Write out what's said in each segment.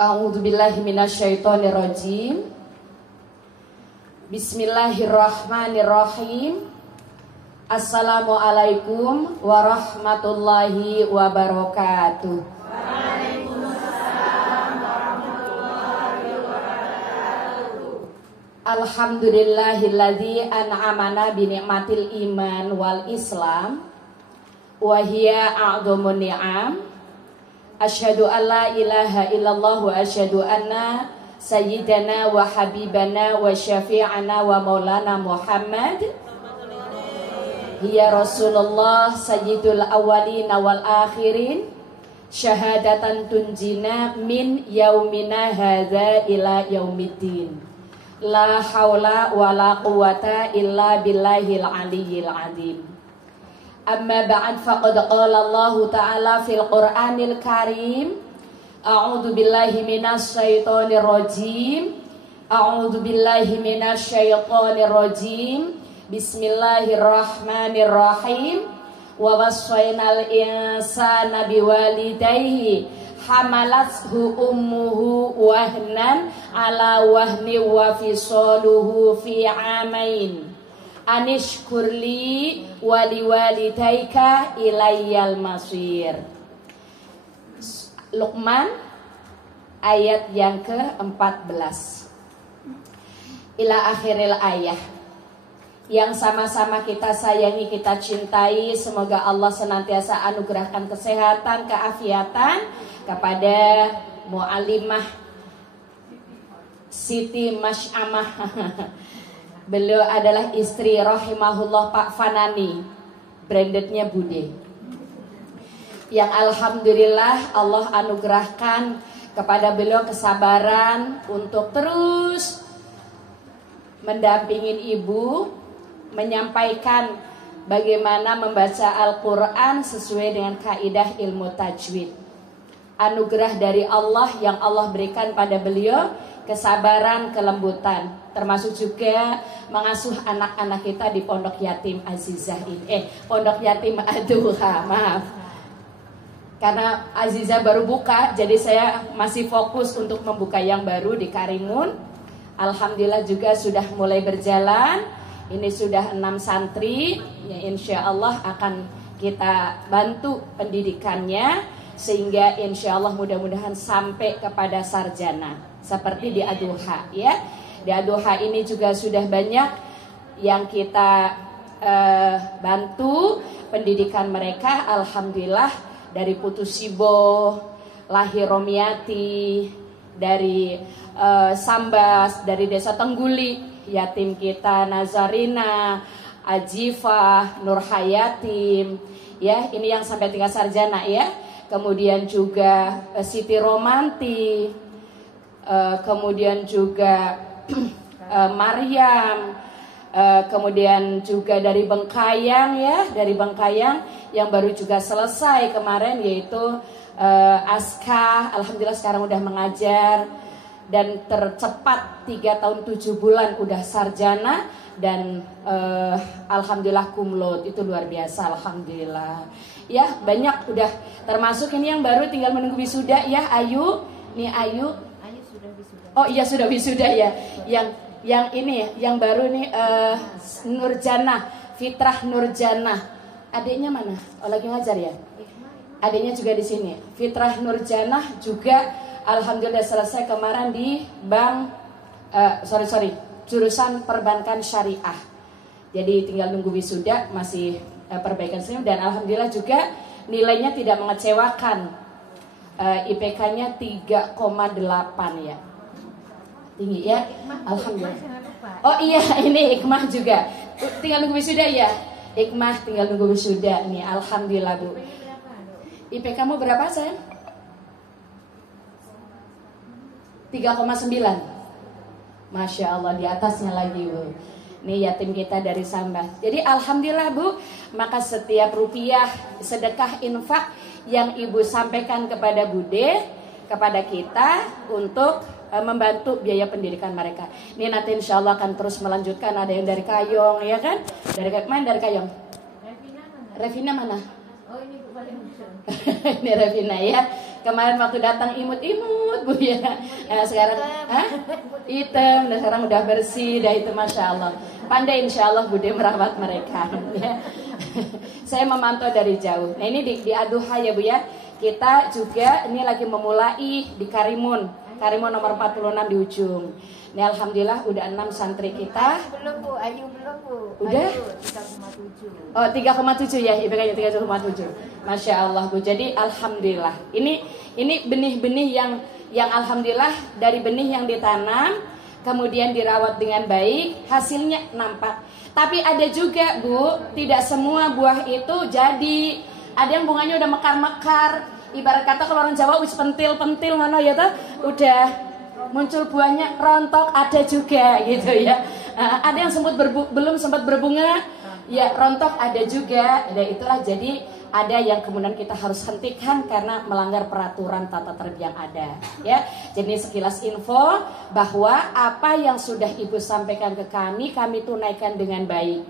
A'udzubillahi minasyaitonirrajim. Bismillahirrahmanirrahim. Assalamualaikum warahmatullahi wabarakatuh. Waalaikumsalam warahmatullahi wabarakatuh. Alhamdulillahilladzi an'amana bi ni'matil iman wal islam wa hiya a'dhamun ni'am. Asyhadu an la ilaha illallah wa asyhadu anna sayyidana wa habibana wa syafi'ana wa maulana Muhammad hiya Rasulullah sayyidul awwalina wal akhirin syahadatan tunjina min yaumina hadza ila yaumiddin. La haula wa la quwata illa billahil aliyyil azim. Amma ba'd faqad qala Allah ta'ala fil Qur'anil Karim. A'udzu billahi minasy syaithanir rajim. A'udzu billahi minasy syaithanir rajim. Bismillahirrahmanirrahim. Wa wassaynal insana biwalidayhi hamalathu ummuhu wahnan ala wahni wa fisaluhu fi amain. Anishkurli waliwalidayka ilayyal masir. Luqman ayat yang ke-14 ila akhiril ayah. Yang sama-sama kita sayangi, kita cintai, semoga Allah senantiasa anugerahkan kesehatan, keafiatan kepada mu'alimah Siti Masyamah. Beliau adalah istri rahimahullah Pak Fanani, brandednya Bude, yang alhamdulillah Allah anugerahkan kepada beliau kesabaran untuk terus mendampingin ibu, menyampaikan bagaimana membaca Al-Quran sesuai dengan kaidah ilmu tajwid. Anugerah dari Allah yang Allah berikan pada beliau, kesabaran, kelembutan, termasuk juga mengasuh anak-anak kita di Pondok Yatim Azizah ini. Pondok Yatim Aduha, maaf. Karena Azizah baru buka, jadi saya masih fokus untuk membuka yang baru di Karimun. Alhamdulillah juga sudah mulai berjalan. Ini sudah 6 santri, ya insya Allah akan kita bantu pendidikannya, sehingga insya Allah mudah-mudahan sampai kepada sarjana seperti di Aduha, ya. Di Aduha ini juga sudah banyak yang kita bantu pendidikan mereka. Alhamdulillah, dari Putus Sibo, Lahir Romiati, dari Sambas, dari Desa Tengguli, yatim kita Nazarina, Ajifah, Nur Hayatim, ya, ini yang sampai tingkat sarjana, ya. Kemudian juga Siti Romanti, kemudian juga Maryam, kemudian juga dari Bengkayang, ya, dari Bengkayang yang baru juga selesai kemarin, yaitu Aska, alhamdulillah sekarang udah mengajar dan tercepat 3 tahun 7 bulan udah sarjana dan alhamdulillah kumlot, itu luar biasa, alhamdulillah. Ya, banyak udah, termasuk ini yang baru tinggal menunggu wisuda, ya. Ayu, nih Ayu sudah wisuda. Oh iya, sudah wisuda, ya. Yang ini yang baru nih Nurjana, Fitrah Nurjana. Adiknya mana? Oh, lagi ngajar, ya. Adiknya juga di sini. Fitrah Nurjana juga alhamdulillah selesai kemarin di jurusan perbankan syariah. Jadi tinggal nunggu wisuda, masih perbaikan senyum, dan alhamdulillah juga nilainya tidak mengecewakan. IPK-nya 3,8, ya. Tinggi, ya. Alhamdulillah. Oh iya, ini Ikmah juga. Tinggal nunggu wisuda, ya. Ikmah tinggal nunggu wisuda nih. Alhamdulillah, Bu. IPK-mu berapa, sayang? 3,9. Masya Allah, di atasnya lagi, Bu. Nih yatim kita dari Sambas. Jadi alhamdulillah, Bu, maka setiap rupiah sedekah infak yang Ibu sampaikan kepada Bude, kepada kita untuk membantu biaya pendidikan mereka. Ini nanti insya Allah akan terus melanjutkan. Ada yang dari Kayong, ya kan? Dari mana? Dari Kayong. Revina mana? Oh, ini Bu paling besar. Ini Revina, ya. Kemarin waktu datang imut-imut Bu ya. Nah, sekarang hitam, dan sekarang udah bersih, dah itu Masya Allah. Pandai insya Allah Bude merawat mereka ya. Saya memantau dari jauh. Nah ini di Aduha ya Bu ya. Kita juga ini lagi memulai di Karimun nomor 46 di ujung. Ini alhamdulillah udah 6 santri kita. Belum Bu, Ayu belum Bu. Udah? Ayu 3,7. Oh 3,7 ya, IPK-nya 3,7. Masya Allah Bu. Jadi alhamdulillah. Ini benih-benih yang alhamdulillah dari benih yang ditanam, kemudian dirawat dengan baik, hasilnya nampak. Tapi ada juga Bu, tidak semua buah itu jadi. Ada yang bunganya udah mekar-mekar. Ibarat kata kalau orang Jawa wis pentil-pentil ngono ya tuh, udah muncul buahnya rontok, ada juga gitu ya. Ada yang belum sempat berbunga, ya rontok ada juga. Dan itulah jadi ada yang kemudian kita harus hentikan karena melanggar peraturan tata tertib yang ada ya. Jadi sekilas info bahwa apa yang sudah Ibu sampaikan ke kami tunaikan dengan baik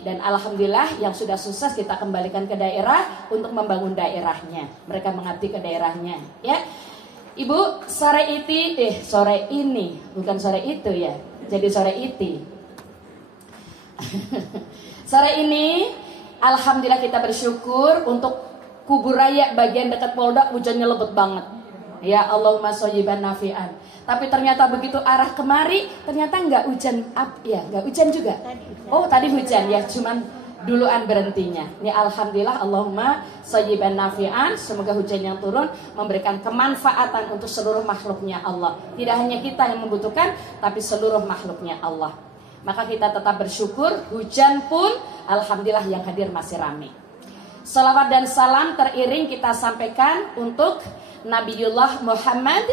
dan alhamdulillah yang sudah sukses kita kembalikan ke daerah untuk membangun daerahnya, mereka mengabdi ke daerahnya ya. Ibu sore ini bukan sore itu ya, jadi sore itu sore ini alhamdulillah kita bersyukur untuk Kubur Raya bagian dekat Polda hujannya lebat banget. Ya Allahumma shayyiban nafi'an. Tapi ternyata begitu arah kemari ternyata nggak hujan nggak hujan juga. Oh tadi hujan ya, cuman duluan berhentinya. Ini alhamdulillah Allahumma shayyiban nafi'an. Semoga hujan yang turun memberikan kemanfaatan untuk seluruh makhluknya Allah. Tidak hanya kita yang membutuhkan, tapi seluruh makhluknya Allah. Maka kita tetap bersyukur, hujan pun alhamdulillah yang hadir masih ramai. Salawat dan salam teriring kita sampaikan untuk Nabiullah Muhammad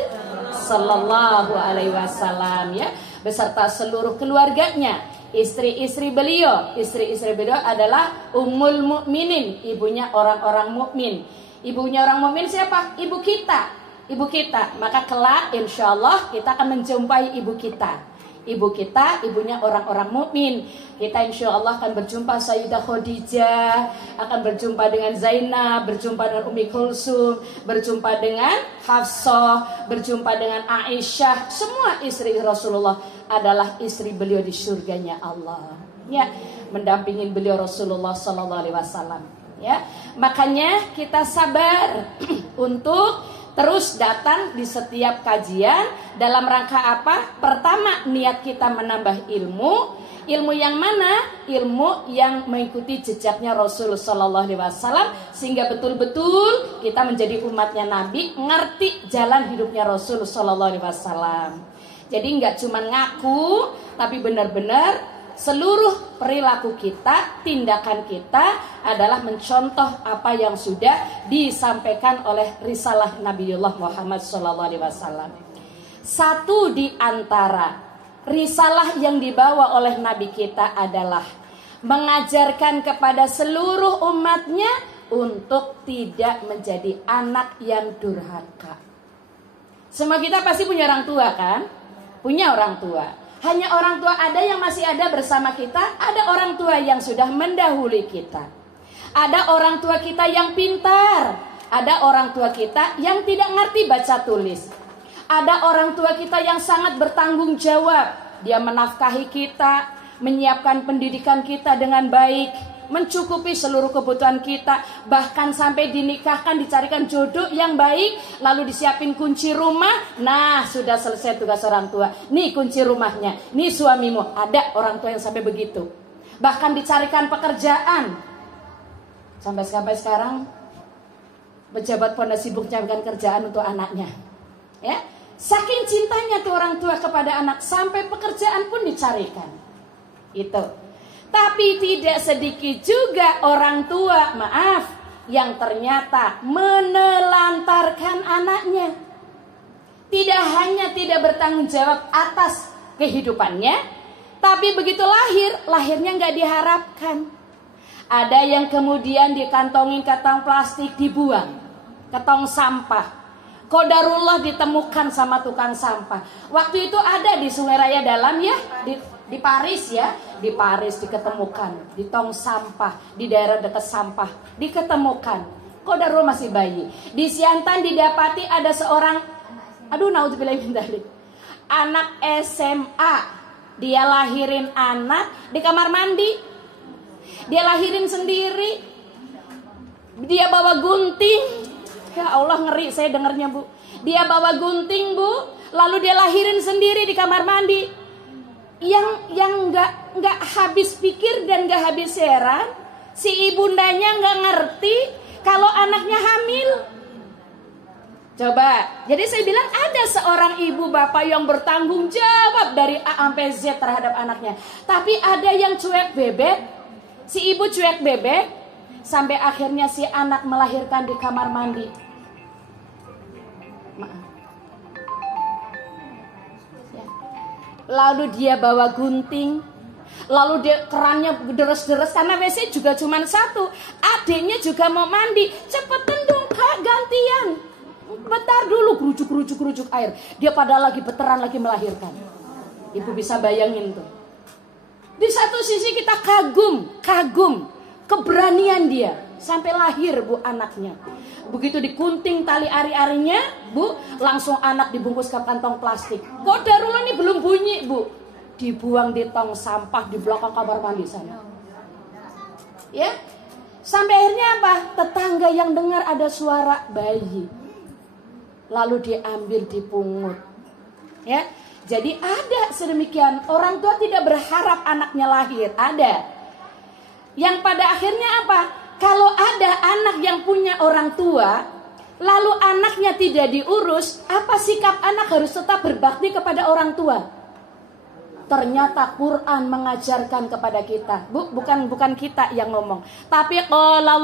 sallallahu alaihi wasallam ya, beserta seluruh keluarganya, istri-istri beliau. Istri-istri beliau adalah Ummul Mukminin, ibunya orang-orang mukmin. Ibunya orang mukmin siapa? Ibu kita. Maka kelak insyaallah kita akan menjumpai ibu kita. Ibu kita, ibunya orang-orang mukmin. Kita insya Allah akan berjumpa Sayyidah Khadijah, akan berjumpa dengan Zainab, berjumpa dengan Ummi Kulsum, berjumpa dengan Hafsah, berjumpa dengan Aisyah. Semua istri Rasulullah adalah istri beliau di surganya Allah. Ya, mendampingi beliau Rasulullah Sallallahu Alaihi Wasallam. Ya, makanya kita sabar untuk terus datang di setiap kajian dalam rangka apa? Pertama, niat kita menambah ilmu. Ilmu yang mana? Ilmu yang mengikuti jejaknya Rasul Sallallahu Alaihi Wasallam, sehingga betul-betul kita menjadi umatnya Nabi, ngerti jalan hidupnya Rasul Sallallahu Alaihi Wasallam. Jadi nggak cuma ngaku, tapi benar-benar seluruh perilaku kita, tindakan kita adalah mencontoh apa yang sudah disampaikan oleh risalah Nabiullah Muhammad SAW. Satu di antara risalah yang dibawa oleh Nabi kita adalah mengajarkan kepada seluruh umatnya untuk tidak menjadi anak yang durhaka. Semua kita pasti punya orang tua kan? Punya orang tua. Hanya orang tua ada yang masih ada bersama kita, ada orang tua yang sudah mendahului kita. Ada orang tua kita yang pintar, ada orang tua kita yang tidak ngerti baca tulis. Ada orang tua kita yang sangat bertanggung jawab. Dia menafkahi kita, menyiapkan pendidikan kita dengan baik, mencukupi seluruh kebutuhan kita, bahkan sampai dinikahkan, dicarikan jodoh yang baik, lalu disiapin kunci rumah. Nah, sudah selesai tugas orang tua. Nih kunci rumahnya, nih suamimu. Ada orang tua yang sampai begitu. Bahkan dicarikan pekerjaan. Sampai sekarang pejabat pondok sibuk carikan kerjaan untuk anaknya. Ya, saking cintanya tuh orang tua kepada anak, sampai pekerjaan pun dicarikan. Itu. Tapi tidak sedikit juga orang tua, yang ternyata menelantarkan anaknya. Tidak hanya tidak bertanggung jawab atas kehidupannya, tapi begitu lahirnya nggak diharapkan. Ada yang kemudian dikantongin ke tong plastik, dibuang ke tong sampah. Qadarullah ditemukan sama tukang sampah. Waktu itu ada di Sungai Raya Dalam ya, di Paris ya, di Paris diketemukan di tong sampah, di daerah dekat sampah diketemukan. Qadarullah masih bayi. Di Siantan didapati ada seorang, aduh naudzubillah min dzalik, anak SMA. Dia lahirin anak di kamar mandi. Dia lahirin sendiri. Dia bawa gunting. Ya Allah, ngeri saya dengarnya, Bu. Dia bawa gunting, Bu. Lalu dia lahirin sendiri di kamar mandi. Yang nggak habis pikir dan nggak habis heran, si ibundanya nggak ngerti kalau anaknya hamil. Coba, jadi saya bilang ada seorang ibu bapak yang bertanggung jawab dari A sampai Z terhadap anaknya. Tapi ada yang cuek bebek, si ibu cuek bebek, sampai akhirnya si anak melahirkan di kamar mandi. Maaf. Ya. Lalu dia bawa gunting, lalu dia kerannya deres-deres karena WC juga cuma satu. Adiknya juga mau mandi, cepetan dong Kak, gantian. Bentar dulu, gerujuk air. Dia pada lagi beteran lagi melahirkan. Ibu bisa bayangin tuh. Di satu sisi kita kagum keberanian dia sampai lahir, Bu, anaknya. Begitu dikunting tali ari-arinya, Bu, langsung anak dibungkus ke kantong plastik. Qadarullah ini belum bunyi, Bu. Dibuang di tong sampah di belakang kamar mandi sana. Ya. Sampai akhirnya apa? Tetangga yang dengar ada suara bayi. Lalu diambil, dipungut. Ya. Jadi ada sedemikian, orang tua tidak berharap anaknya lahir, ada. Yang pada akhirnya apa? Kalau ada anak yang punya orang tua, lalu anaknya tidak diurus, apa sikap anak harus tetap berbakti kepada orang tua? Ternyata Quran mengajarkan kepada kita, bukan kita yang ngomong, tapi qala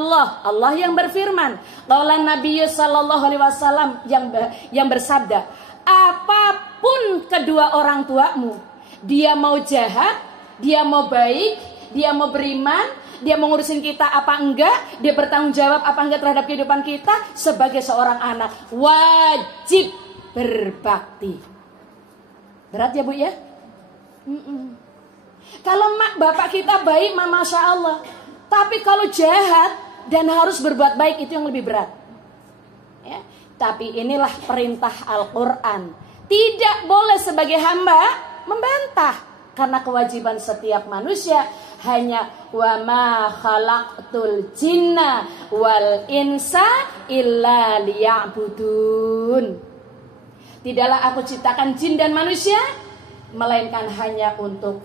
Allah yang berfirman, qala Nabi sallallahu alaihi wasallam yang bersabda, apapun kedua orang tuamu, dia mau jahat, dia mau baik, dia mau beriman, dia mau ngurusin kita apa enggak, dia bertanggung jawab apa enggak terhadap kehidupan kita, sebagai seorang anak wajib berbakti. Berat ya, Bu, ya? Kalau mak bapak kita baik, masya Allah. Tapi kalau jahat dan harus berbuat baik, itu yang lebih berat. Ya. Tapi inilah perintah Al-Quran. Tidak boleh sebagai hamba membantah, karena kewajiban setiap manusia hanya wa ma khalaqtul jinna wal insa illa liya'budun. Tidaklah aku ciptakan jin dan manusia melainkan hanya untuk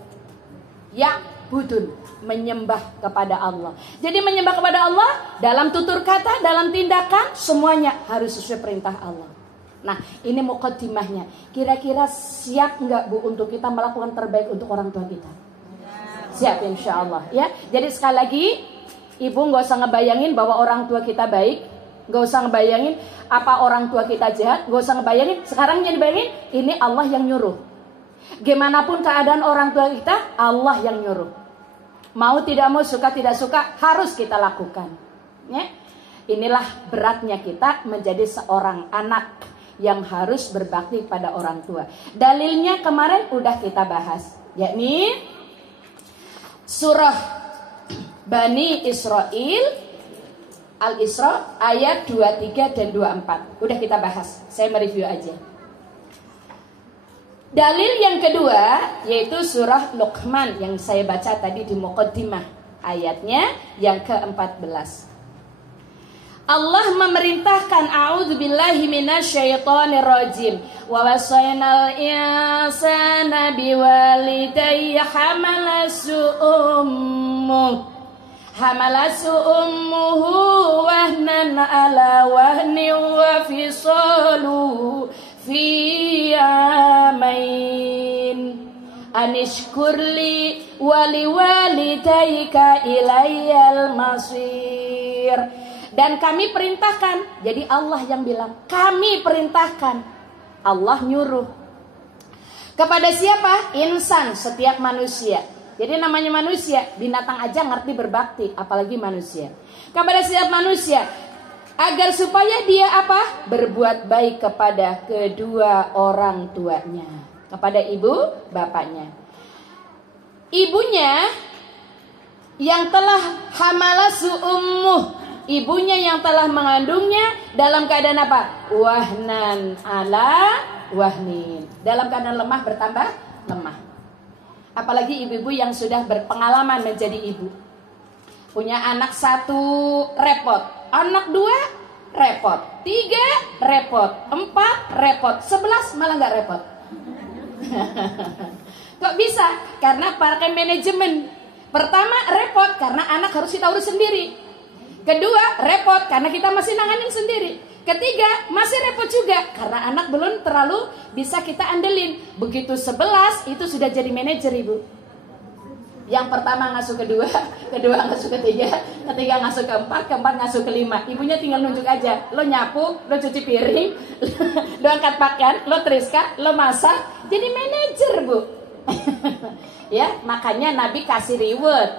ya'budun, menyembah kepada Allah. Jadi menyembah kepada Allah dalam tutur kata, dalam tindakan, semuanya harus sesuai perintah Allah. Nah, ini muqaddimahnya. Kira-kira siap nggak, Bu, untuk kita melakukan terbaik untuk orang tua kita? Siap, insya Allah, ya. Jadi sekali lagi, Ibu nggak usah ngebayangin bahwa orang tua kita baik, nggak usah ngebayangin apa orang tua kita jahat, nggak usah ngebayangin. Sekarang yang dibayangin, ini Allah yang nyuruh. Gimana pun keadaan orang tua kita, Allah yang nyuruh. Mau tidak mau, suka tidak suka, harus kita lakukan. Ya? Inilah beratnya kita menjadi seorang anak yang harus berbakti pada orang tua. Dalilnya kemarin udah kita bahas, yakni surah Bani Israel, Al-Isra ayat 23 dan 24. Udah kita bahas, saya mereview aja. Dalil yang kedua yaitu surah Luqman yang saya baca tadi di muqaddimah, ayatnya yang ke-14. Allah memerintahkan, a'udzubillahi minasyaitonir rajim, wa wasaynal insana biwalidayhi hamalasu ummuhu wahnan ala wahnin wa fisaluhu fi amain anishkurli waliwalidayka ilayyal masir. Dan kami perintahkan, jadi Allah yang bilang, kami perintahkan, Allah nyuruh kepada siapa? Insan, setiap manusia. Jadi namanya manusia, binatang aja ngerti berbakti, apalagi manusia. Kepada setiap manusia, agar supaya dia apa? Berbuat baik kepada kedua orang tuanya, kepada ibu bapaknya. Ibunya yang telah hamalasu ummuh, ibunya yang telah mengandungnya dalam keadaan apa? Wahnan ala wahnin. Dalam keadaan lemah bertambah lemah. Apalagi ibu-ibu yang sudah berpengalaman menjadi ibu. Punya anak 1 repot, anak 2 repot, 3 repot, 4 repot, 11 malah nggak repot. Kok bisa? Karena pakai manajemen. Pertama repot karena anak harus kita urus sendiri. Kedua repot karena kita masih nanganin sendiri. Ketiga masih repot juga karena anak belum terlalu bisa kita andelin. Begitu 11 itu sudah jadi manajer ibu. Yang pertama ngasuh kedua, kedua ngasuh ketiga, ketiga ngasuh keempat, keempat ngasuh kelima. Ibunya tinggal nunjuk aja. Lo nyapu, lo cuci piring, lo angkat pakaian, lo teriska, lo masak. Jadi manajer bu. Ya, makanya Nabi kasih reward.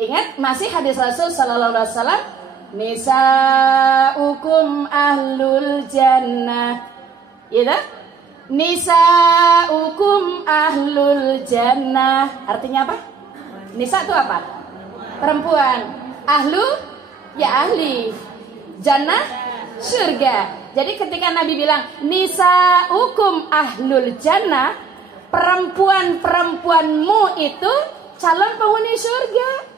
Ingat masih hadis Rasul sallallahu alaihi wasallam, nisaukum ahlul jannah. Ya, nisaukum ahlul jannah. Artinya apa? Nisa itu apa? Perempuan. Ahlu ya ahli. Jannah surga. Jadi ketika Nabi bilang nisaukum ahlul jannah, perempuan-perempuanmu itu calon penghuni surga.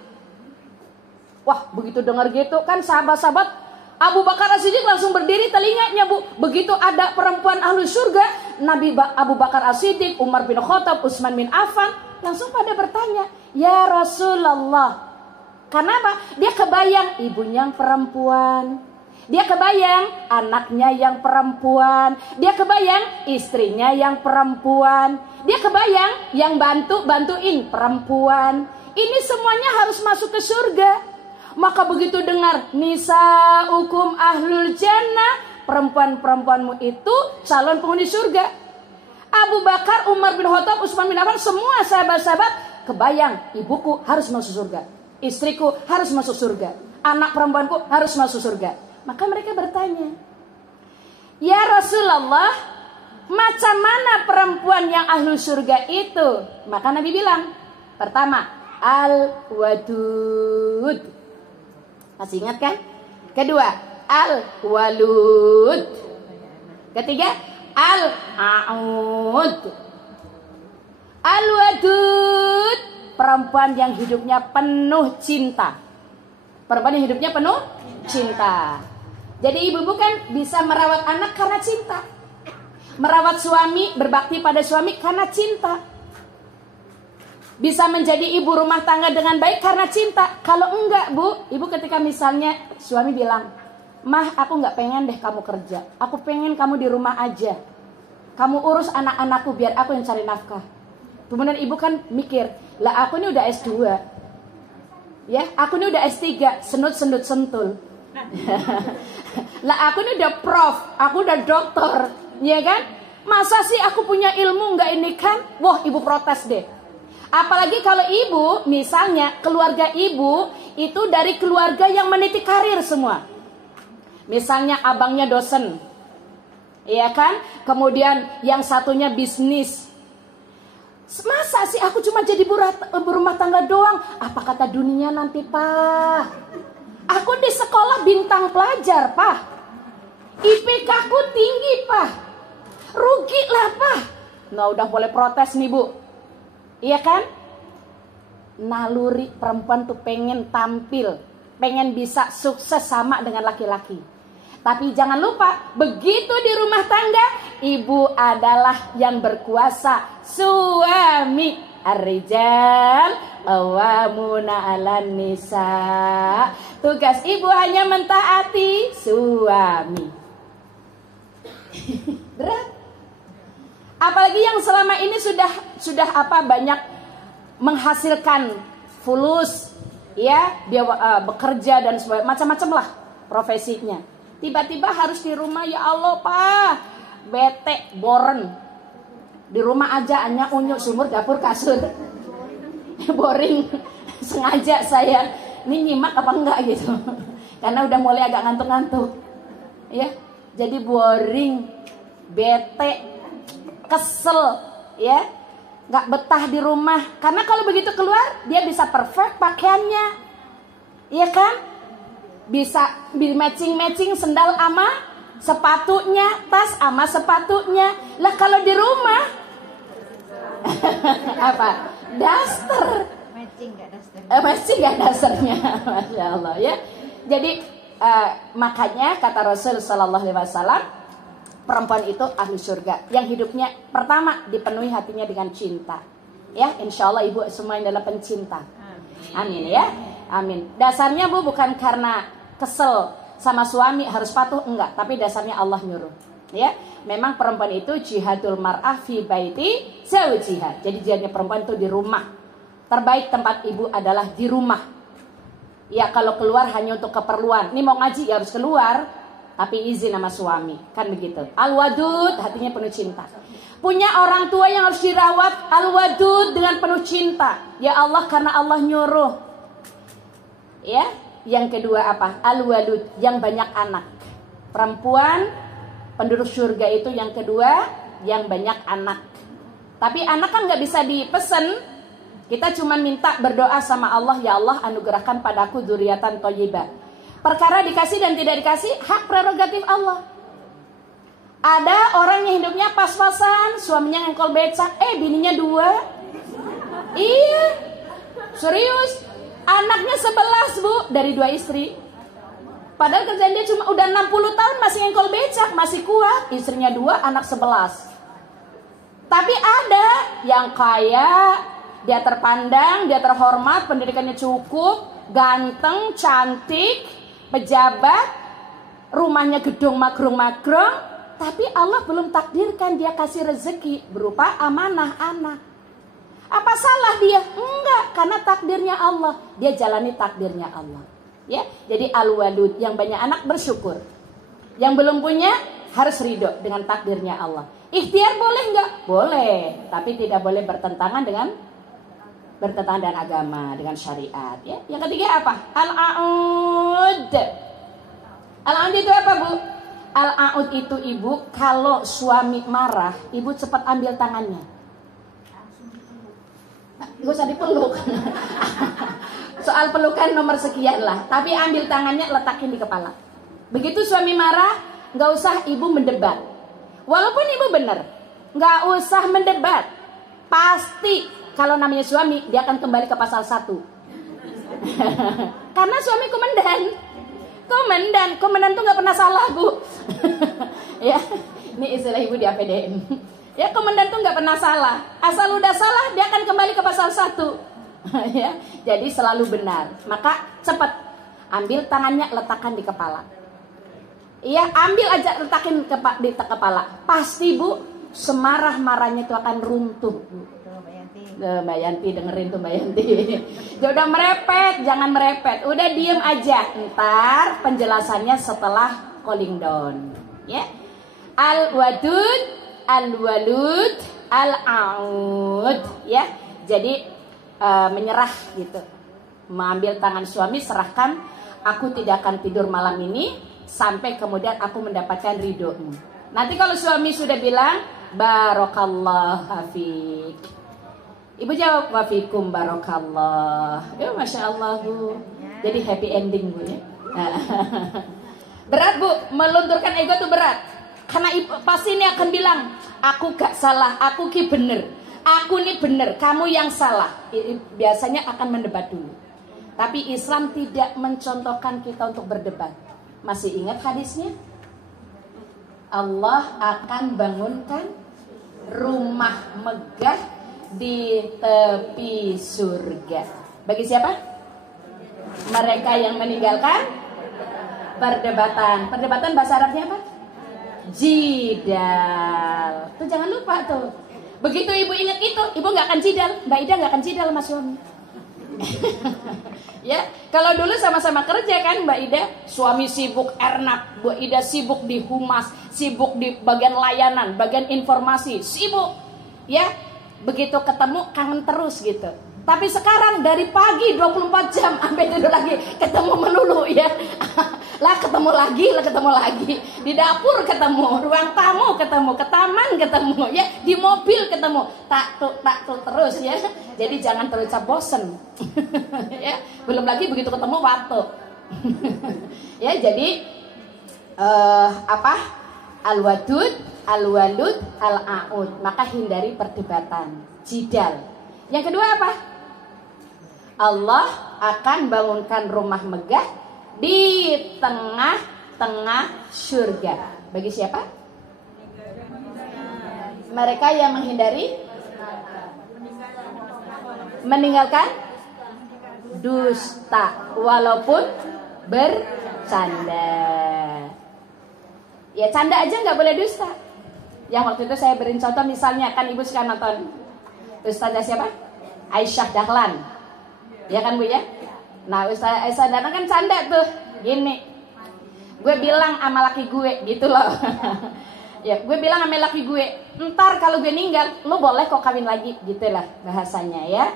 Wah, begitu dengar gitu kan sahabat-sahabat Abu Bakar As-Siddiq langsung berdiri telinganya bu. Begitu ada perempuan ahli surga, Abu Bakar As-Siddiq, Umar bin Khattab, Utsman bin Affan langsung pada bertanya, ya Rasulullah. Kenapa? Dia kebayang ibunya yang perempuan, dia kebayang anaknya yang perempuan, dia kebayang istrinya yang perempuan, dia kebayang yang bantuin perempuan. Ini semuanya harus masuk ke surga. Maka begitu dengar nisaukum ahlul jannah, perempuan-perempuanmu itu calon penghuni surga. Abu Bakar, Umar bin Khattab, Utsman bin Affan, semua sahabat-sahabat kebayang ibuku harus masuk surga, istriku harus masuk surga, anak perempuanku harus masuk surga. Maka mereka bertanya, ya Rasulullah, macam mana perempuan yang ahlu surga itu? Maka Nabi bilang, pertama al-wadud. Masih ingat kan? Kedua, al-walud. Ketiga, al-a'ud. Al-wadud, perempuan yang hidupnya penuh cinta. Perempuan yang hidupnya penuh cinta. Jadi ibu-ibu kan bisa merawat anak karena cinta. Merawat suami, berbakti pada suami karena cinta. Bisa menjadi ibu rumah tangga dengan baik karena cinta. Kalau enggak bu, ibu ketika misalnya suami bilang, mah aku enggak pengen deh kamu kerja, aku pengen kamu di rumah aja, kamu urus anak-anakku biar aku yang cari nafkah. Kemudian ibu kan mikir, lah aku ini udah S2, ya aku ini udah S3, senut-senut sentul. Lah aku ini udah prof, aku udah doktor, ya kan? Masa sih aku punya ilmu enggak ini kan? Wah ibu protes deh. Apalagi kalau ibu, misalnya keluarga ibu itu dari keluarga yang meniti karir semua. Misalnya abangnya dosen, iya kan? Kemudian yang satunya bisnis. Masa sih aku cuma jadi berumah tangga doang? Apa kata dunia nanti pak? Aku di sekolah bintang pelajar pak, IPK ku tinggi pak, rugi lah pak. Nah udah boleh protes nih bu. Iya kan? Naluri perempuan tuh pengen tampil, pengen bisa sukses sama dengan laki-laki. Tapi jangan lupa, begitu di rumah tangga, ibu adalah yang berkuasa. Suami ar-rijal qawwamuna 'alan nisa. Tugas ibu hanya mentaati suami. Berat. Apalagi yang selama ini sudah banyak menghasilkan fulus, ya dia bekerja dan sebagainya, macam-macam lah profesinya. Tiba-tiba harus di rumah, ya Allah pak, bete, boren. Di rumah aja hanya unyuk sumur dapur kasur, boring. Sengaja saya ini nyimak apa enggak gitu, karena udah mulai agak ngantuk-ngantuk, ya. Jadi boring, bete, kesel, ya, nggak betah di rumah. Karena kalau begitu keluar dia bisa perfect pakaiannya, Iya kan? Bisa matching sendal sama sepatunya, tas sama sepatunya. Lah kalau di rumah apa? Daster. Matching gak daster? Matching gak dasternya. Masya Allah ya. Jadi makanya kata Rasul Sallallahu Alaihi Wasallam, perempuan itu ahli surga yang hidupnya pertama dipenuhi hatinya dengan cinta. Ya, insya Allah ibu semua yang adalah pencinta. Amin ya, amin. Dasarnya bu bukan karena kesel sama suami harus patuh, enggak. Tapi dasarnya Allah nyuruh. Ya, memang perempuan itu jihadul mar'ah fi baiti zawjiha. Jadi jihadnya perempuan itu di rumah. Terbaik tempat ibu adalah di rumah. Ya kalau keluar hanya untuk keperluan. Ini mau ngaji ya harus keluar, tapi izin sama suami. Kan begitu. Al-wadud, hatinya penuh cinta. Punya orang tua yang harus dirawat. Al-wadud dengan penuh cinta. Ya Allah karena Allah nyuruh. Ya. Yang kedua apa? Al-walud, yang banyak anak. Perempuan penduduk surga itu yang kedua, yang banyak anak. Tapi anak kan gak bisa dipesen. Kita cuma minta berdoa sama Allah, ya Allah anugerahkan padaku dzurriatan thayyibah. Perkara dikasih dan tidak dikasih hak prerogatif Allah. Ada orang yang hidupnya pas-pasan, suaminya ngengkol becak, bininya 2. Iya. Serius. Anaknya 11 bu, dari 2 istri. Padahal kerjaan dia cuma udah 60 tahun masih ngengkol becak, masih kuat. Istrinya 2, anak 11. Tapi ada yang kaya, dia terpandang, dia terhormat, pendidikannya cukup, ganteng, cantik, pejabat, rumahnya gedung magrong-magrong, tapi Allah belum takdirkan dia kasih rezeki berupa amanah anak. Apa salah dia? Enggak, karena takdirnya Allah. Dia jalani takdirnya Allah. Ya, jadi al-walud, yang banyak anak bersyukur. Yang belum punya harus ridho dengan takdirnya Allah. Ikhtiar boleh enggak? Boleh, tapi tidak boleh bertentangan dengan agama, dengan syariat. Ya, yang ketiga apa? Al-a'ud. Al-a'ud itu apa bu? Al-a'ud itu ibu, kalau suami marah, ibu cepat ambil tangannya. Gak usah dipeluk. Soal pelukan nomor sekian lah. Tapi ambil tangannya, letakin di kepala. Begitu suami marah, gak usah ibu mendebat. Walaupun ibu benar, gak usah mendebat. Pasti kalau namanya suami, dia akan kembali ke pasal 1. Karena suami komandan tuh gak pernah salah bu. Ya, ini istilah ibu di APDN. Ya, komandan tuh nggak pernah salah. Asal udah salah, dia akan kembali ke pasal 1. Ya, jadi selalu benar. Maka cepat ambil tangannya, letakkan di kepala. Iya, ambil aja, letakin di kepala. Pasti bu, semarah-marahnya itu akan runtuh. Mbak Yanti dengerin tuh Mbak Yanti. Dia udah merepet, jangan merepet. Udah diem aja. Ntar penjelasannya setelah calling down. Ya, al-wadud, al-walud, al-a'ud, ya. Jadi menyerah gitu. Mengambil tangan suami, serahkan, aku tidak akan tidur malam ini sampai kemudian aku mendapatkan ridhomu. Nanti kalau suami sudah bilang barakallah fiik, ibu jawab wafikum barakallah. Ya masya Allah bu. Jadi happy ending bu ya. Berat bu, melunturkan ego tuh berat. Karena ibu pasti ini akan bilang, aku gak salah, aku ki bener, aku nih bener, kamu yang salah. Biasanya akan mendebat dulu. Tapi Islam tidak mencontohkan kita untuk berdebat. Masih ingat hadisnya? Allah akan bangunkan rumah megah di tepi surga. Bagi siapa? Mereka yang meninggalkan perdebatan. Perdebatan bahasa Arabnya apa? Jidal. Tuh jangan lupa tuh. Begitu ibu ingat itu, ibu nggak akan jidal. Mbak Ida nggak akan jidal sama suami. Ya, kalau dulu sama-sama kerja kan Mbak Ida, suami sibuk Ernap, Mbak Ida sibuk di humas, sibuk di bagian layanan, bagian informasi, sibuk. Ya, begitu ketemu kangen terus gitu. Tapi sekarang dari pagi 24 jam sampai tidur lagi ketemu melulu ya. Lah ketemu lagi, di dapur ketemu, ruang tamu ketemu, ke taman ketemu, ya di mobil ketemu, tak tuh terus ya. Jadi jangan terucap bosen. Ya, belum lagi begitu ketemu waktu. Ya, jadi al-wadud, al-walud, al-a'ud. Maka hindari perdebatan, jidal. Yang kedua apa? Allah akan bangunkan rumah megah di tengah-tengah surga. Bagi siapa? Mereka yang meninggalkan dusta walaupun bercanda. Ya canda aja nggak boleh dusta. Yang waktu itu saya beri contoh, misalnya kan ibu suka nonton Ustazah siapa? Aisyah Dahlan. Ya kan Bu ya? Nah Ustazah Aisyah Dahlan kan canda tuh. Gini, gue bilang sama laki gue gitu loh. Ya gue bilang sama laki gue, ntar kalau gue ninggal, lu boleh kok kawin lagi, gitulah bahasanya ya.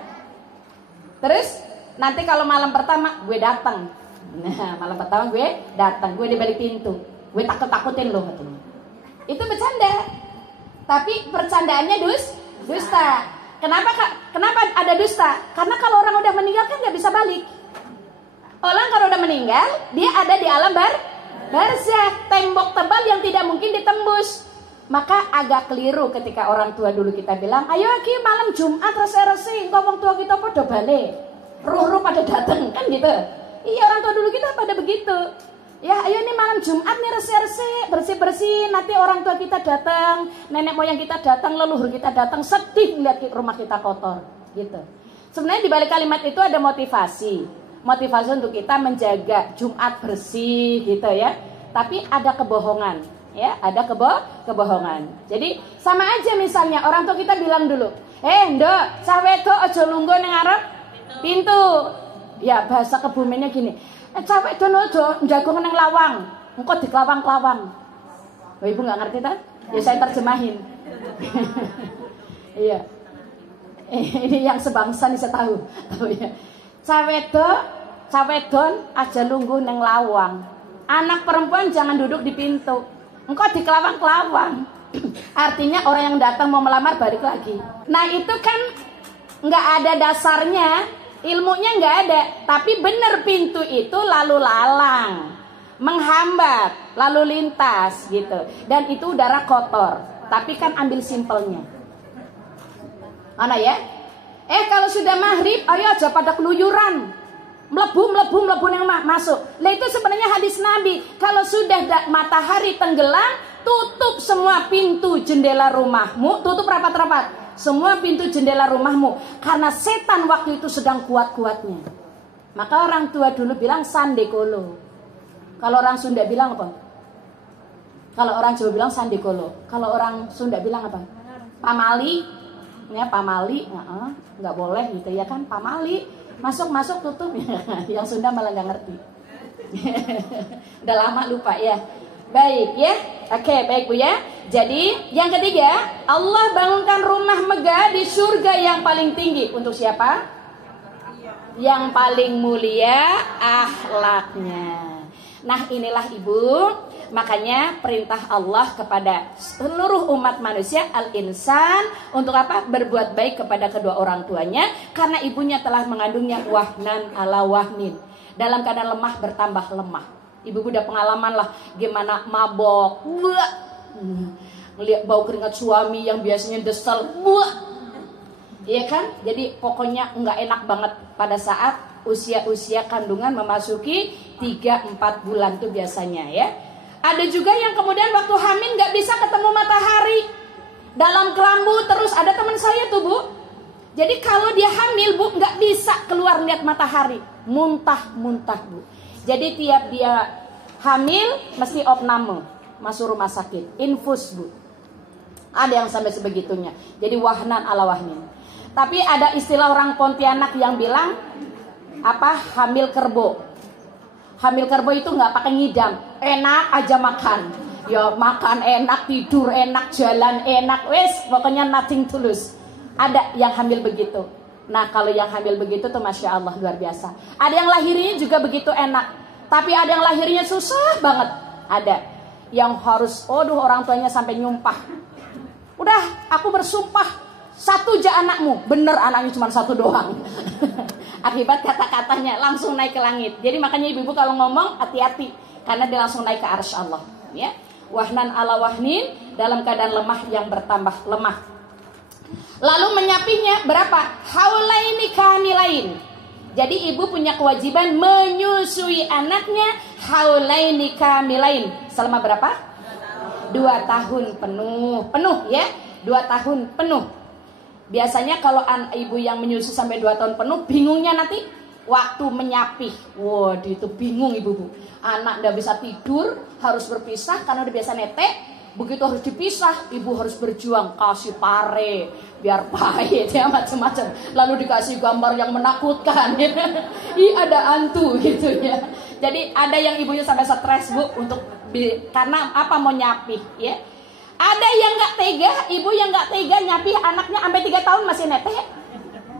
Terus nanti kalau malam pertama gue datang. Nah malam pertama gue datang, gue di balik pintu, gue takut-takutin lo katanya. Itu bercanda, tapi percandaannya dusta. Kenapa ada dusta? Karena kalau orang udah meninggal kan nggak bisa balik. Orang kalau udah meninggal, dia ada di alam barzakh, tembok tebal yang tidak mungkin ditembus. Maka agak keliru ketika orang tua dulu kita bilang, ayo ki malam Jumat rese-rese, ngomong tua kita pada balik, ruh-ruh pada datang, kan gitu. Iya, orang tua dulu kita pada begitu. Ya ayo nih malam Jumat nih rese-rese, bersih-bersih, nanti orang tua kita datang, nenek moyang kita datang, leluhur kita datang, sedih lihat rumah kita kotor, gitu. Sebenarnya di balik kalimat itu ada motivasi untuk kita menjaga Jumat bersih, gitu ya. Tapi ada kebohongan, ya, ada kebohongan. Jadi sama aja misalnya orang tua kita bilang dulu, ndok, cah wedok aja lungguh nang ngarep pintu. Ya bahasa kebumennya gini. Cewek dono aja njago nang lawang, engko diklawang-klawang. Oh, ibu nggak ngerti kan? Ya saya terjemahin. Iya. Ini yang sebangsa nih saya tahu ya. Cewek don aja lungguh nang lawang. Anak perempuan jangan duduk di pintu. Engko diklawang-klawang. Artinya orang yang datang mau melamar balik lagi. Nah itu kan nggak ada dasarnya. Ilmunya nggak ada, tapi bener pintu itu lalu lalang, menghambat, lalu lintas gitu. Dan itu udara kotor. Tapi kan ambil simpelnya. Mana ya? Kalau sudah maghrib, ayo aja pada keluyuran, melebu yang masuk. Nah itu sebenarnya hadis Nabi. Kalau sudah matahari tenggelam, tutup semua pintu jendela rumahmu, tutup rapat-rapat. Semua pintu jendela rumahmu, karena setan waktu itu sedang kuat-kuatnya. Maka orang tua dulu bilang sandekolo. Kalau orang Sunda bilang apa? Kalau orang Jawa bilang sandekolo. Kalau orang Sunda bilang apa? Pamali. Ya pamali, nggak boleh gitu ya kan? Pamali, masuk tutup. Yang Sunda malah nggak ngerti. Udah lama lupa ya. Baik ya, oke baik Bu ya. Jadi yang ketiga, Allah bangunkan rumah megah di surga yang paling tinggi. Untuk siapa? Yang paling mulia akhlaknya. Nah inilah Ibu, makanya perintah Allah kepada seluruh umat manusia, al-insan, untuk apa? Berbuat baik kepada kedua orang tuanya, karena ibunya telah mengandungnya wahnan ala wahnin. Dalam keadaan lemah bertambah lemah. Ibu udah pengalaman lah gimana mabok, ngelihat bau keringat suami yang biasanya desel, iya kan? Jadi pokoknya nggak enak banget pada saat usia kandungan memasuki 3-4 bulan tuh biasanya ya. Ada juga yang kemudian waktu hamil nggak bisa ketemu matahari, dalam kelambu terus. Ada teman saya tuh Bu, jadi kalau dia hamil Bu nggak bisa keluar lihat matahari, muntah Bu. Jadi tiap dia hamil mesti opname, masuk rumah sakit, infus Bu. Ada yang sampai sebegitunya. Jadi wahnan ala wahnin. Tapi ada istilah orang Pontianak yang bilang apa? Hamil kerbo. Hamil kerbo itu nggak pakai ngidam, enak aja makan. Ya makan enak, tidur enak, jalan enak, wes pokoknya nothing tulus. Ada yang hamil begitu. Nah kalau yang hamil begitu tuh Masya Allah luar biasa. Ada yang lahirnya juga begitu enak. Tapi ada yang lahirnya susah banget. Ada yang harus, orang tuanya sampai nyumpah. Udah, aku bersumpah 1 aja anakmu. Bener anaknya cuma 1 doang. Akibat kata-katanya langsung naik ke langit. Jadi makanya ibu-ibu kalau ngomong hati-hati. Karena dia langsung naik ke arsy Allah. Ya. Wahnan ala wahnin, dalam keadaan lemah yang bertambah lemah. Lalu menyapinya berapa? Haulaini kamilain. Jadi ibu punya kewajiban menyusui anaknya haulaini kamilain. Selama berapa? 2 tahun penuh. Penuh ya. 2 tahun penuh. Biasanya kalau ibu yang menyusui sampai 2 tahun penuh, bingungnya nanti waktu menyapih. Waduh, itu bingung ibu-ibu. Anak udah bisa tidur, harus berpisah karena udah biasa netek. Begitu harus dipisah, ibu harus berjuang, kasih pare biar pahit ya, macam-macam. Lalu dikasih gambar yang menakutkan. Ih, ada hantu gitu ya. Jadi ada yang ibunya sampai stres bu karena apa, mau nyapih ya. Ada yang nggak tega, ibu yang nggak tega nyapih anaknya sampai 3 tahun masih netek.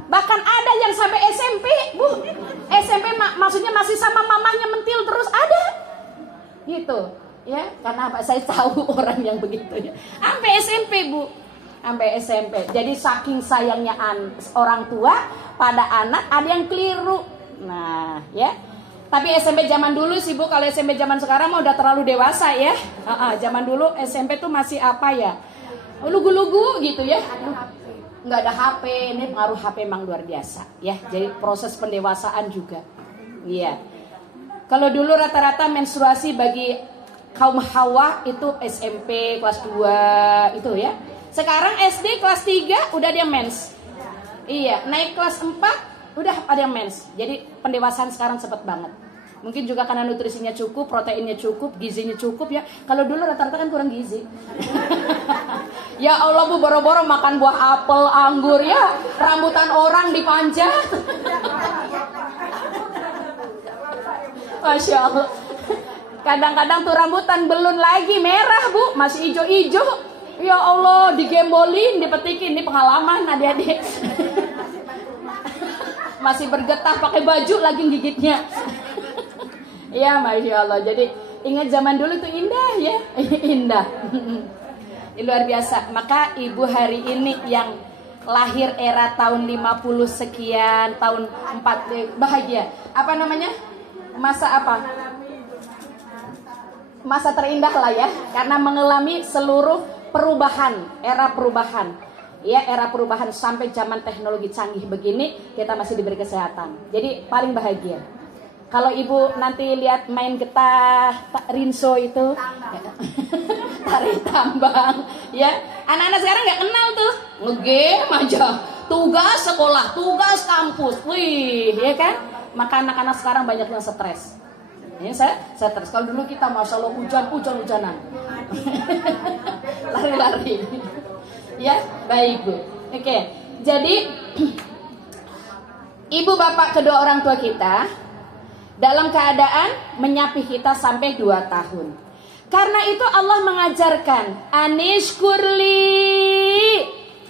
Bahkan ada yang sampai SMP bu, SMP maksudnya masih sama mamahnya mentil terus, ada gitu ya. Karena apa? Saya tahu orang yang begitu ya. Sampai SMP bu, sampai SMP. Jadi saking sayangnya orang tua pada anak, ada yang keliru. Nah ya. Tapi SMP zaman dulu sih bu, kalau SMP zaman sekarang mah udah terlalu dewasa ya. Zaman dulu SMP tuh masih apa ya, lugu-lugu gitu ya. Nggak ada HP, ini pengaruh HP emang luar biasa ya. Jadi proses pendewasaan juga. Iya. Kalau dulu rata-rata menstruasi bagi kaum hawa itu SMP kelas 2 itu ya. Sekarang SD kelas 3 udah ada yang mens. Iya, naik kelas 4 udah ada yang mens. Jadi pendewasaan sekarang cepet banget. Mungkin juga karena nutrisinya cukup, proteinnya cukup, gizinya cukup ya. Kalau dulu rata-rata kan kurang gizi. Ya Allah bu, boro-boro makan buah apel, anggur ya, rambutan orang dipanjat. Masya Allah. Kadang-kadang tuh rambutan belum lagi merah bu, masih hijau-hijau. Ya Allah, digembolin, dipetikin. Ini pengalaman adik-adik. Masih bergetah pakai baju lagi gigitnya. Ya Masya Allah. Jadi ingat zaman dulu tuh indah ya. Indah. Luar biasa. Maka ibu hari ini yang lahir era tahun 50 sekian, tahun 4 bahagia. Apa namanya? Masa apa? Masa terindah lah ya. Karena mengalami seluruh perubahan, era perubahan. Ya, era perubahan sampai zaman teknologi canggih begini, kita masih diberi kesehatan. Jadi paling bahagia. Kalau ibu nanti lihat main getah rinso itu, tarik tambang, ya anak-anak sekarang nggak kenal tuh, ngegame aja, tugas sekolah, tugas kampus, wih, ya kan? Maka anak-anak sekarang banyak yang stres. Ini saya stres. Kalau dulu kita masya Allah hujan-hujanan, lari-lari, ya baik bu. Oke, jadi ibu bapak kedua orang tua kita dalam keadaan menyapih kita sampai 2 tahun. Karena itu Allah mengajarkan anishkurli.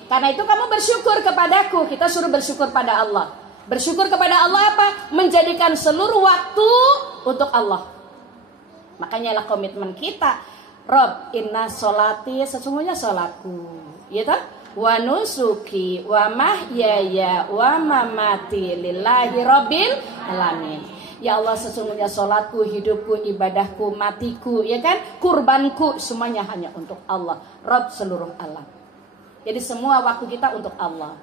Karena itu kamu bersyukur kepadaku. Kita suruh bersyukur pada Allah. Bersyukur kepada Allah apa? Menjadikan seluruh waktu untuk Allah. Makanya lah komitmen kita. Rob, inna sholati, sesungguhnya sholatku. Ya toh? Wa nusuki wa mahyaya wa mamati lillahi rabbil alamin. Ya Allah, sesungguhnya sholatku, hidupku, ibadahku, matiku, ya kan, kurbanku, semuanya hanya untuk Allah, Rabb seluruh alam. Jadi semua waktu kita untuk Allah,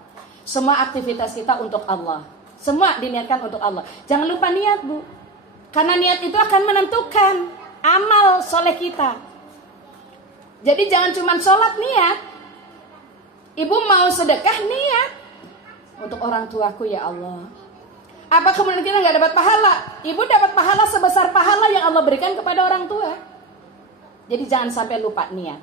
semua aktivitas kita untuk Allah, semua diniatkan untuk Allah. Jangan lupa niat bu, karena niat itu akan menentukan amal soleh kita. Jadi jangan cuma sholat niat, ibu mau sedekah niat untuk orang tuaku ya Allah. Apa kemudian kita nggak dapat pahala? Ibu dapat pahala sebesar pahala yang Allah berikan kepada orang tua. Jadi jangan sampai lupa niat.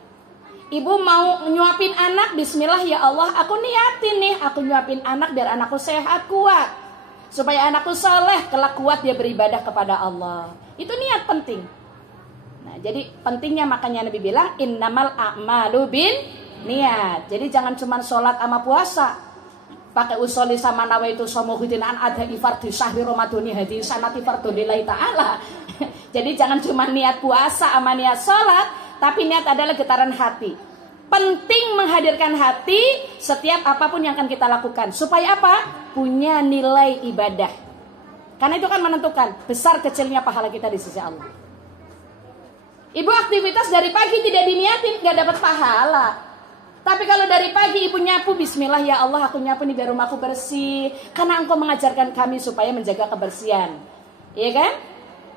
Ibu mau nyuapin anak, bismillah ya Allah, aku niatin nih, aku nyuapin anak biar anakku sehat, kuat. Supaya anakku soleh, kelak kuat dia beribadah kepada Allah. Itu niat penting. Nah, jadi pentingnya makanya Nabi bilang, innamal a'malu bin niat. Jadi jangan cuma sholat sama puasa. pakai usoli sama nawaitu somuhudin an ada ifardi syahri ramadhani hadi sanati fardhonillahi ta'ala. Jadi jangan cuma niat puasa sama niat sholat, tapi niat adalah getaran hati. Penting menghadirkan hati setiap apapun yang akan kita lakukan. Supaya apa? Punya nilai ibadah. Karena itu kan menentukan besar kecilnya pahala kita di sisi Allah. Ibu aktivitas dari pagi tidak diniatin, gak dapat pahala. Tapi kalau dari pagi ibu nyapu, bismillah ya Allah aku nyapu nih biar rumahku bersih. Karena engkau mengajarkan kami supaya menjaga kebersihan. Iya kan?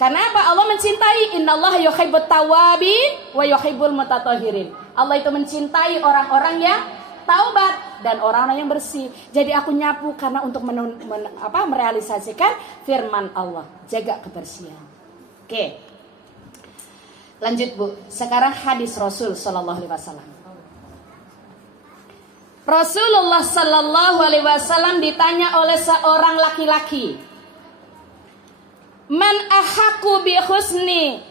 Karena apa? Allah mencintai. Innallaha yuhibbut tawwabin wa yuhibbul mutatahhirin. Allah itu mencintai orang-orang yang taubat dan orang-orang yang bersih. Jadi aku nyapu karena untuk merealisasikan firman Allah. Jaga kebersihan. Oke. Lanjut Bu. Sekarang hadis Rasul sallallahu alaihi wasallam. Rasulullah sallallahu alaihi wasallam ditanya oleh seorang laki-laki, "Man ahaqqu bi husni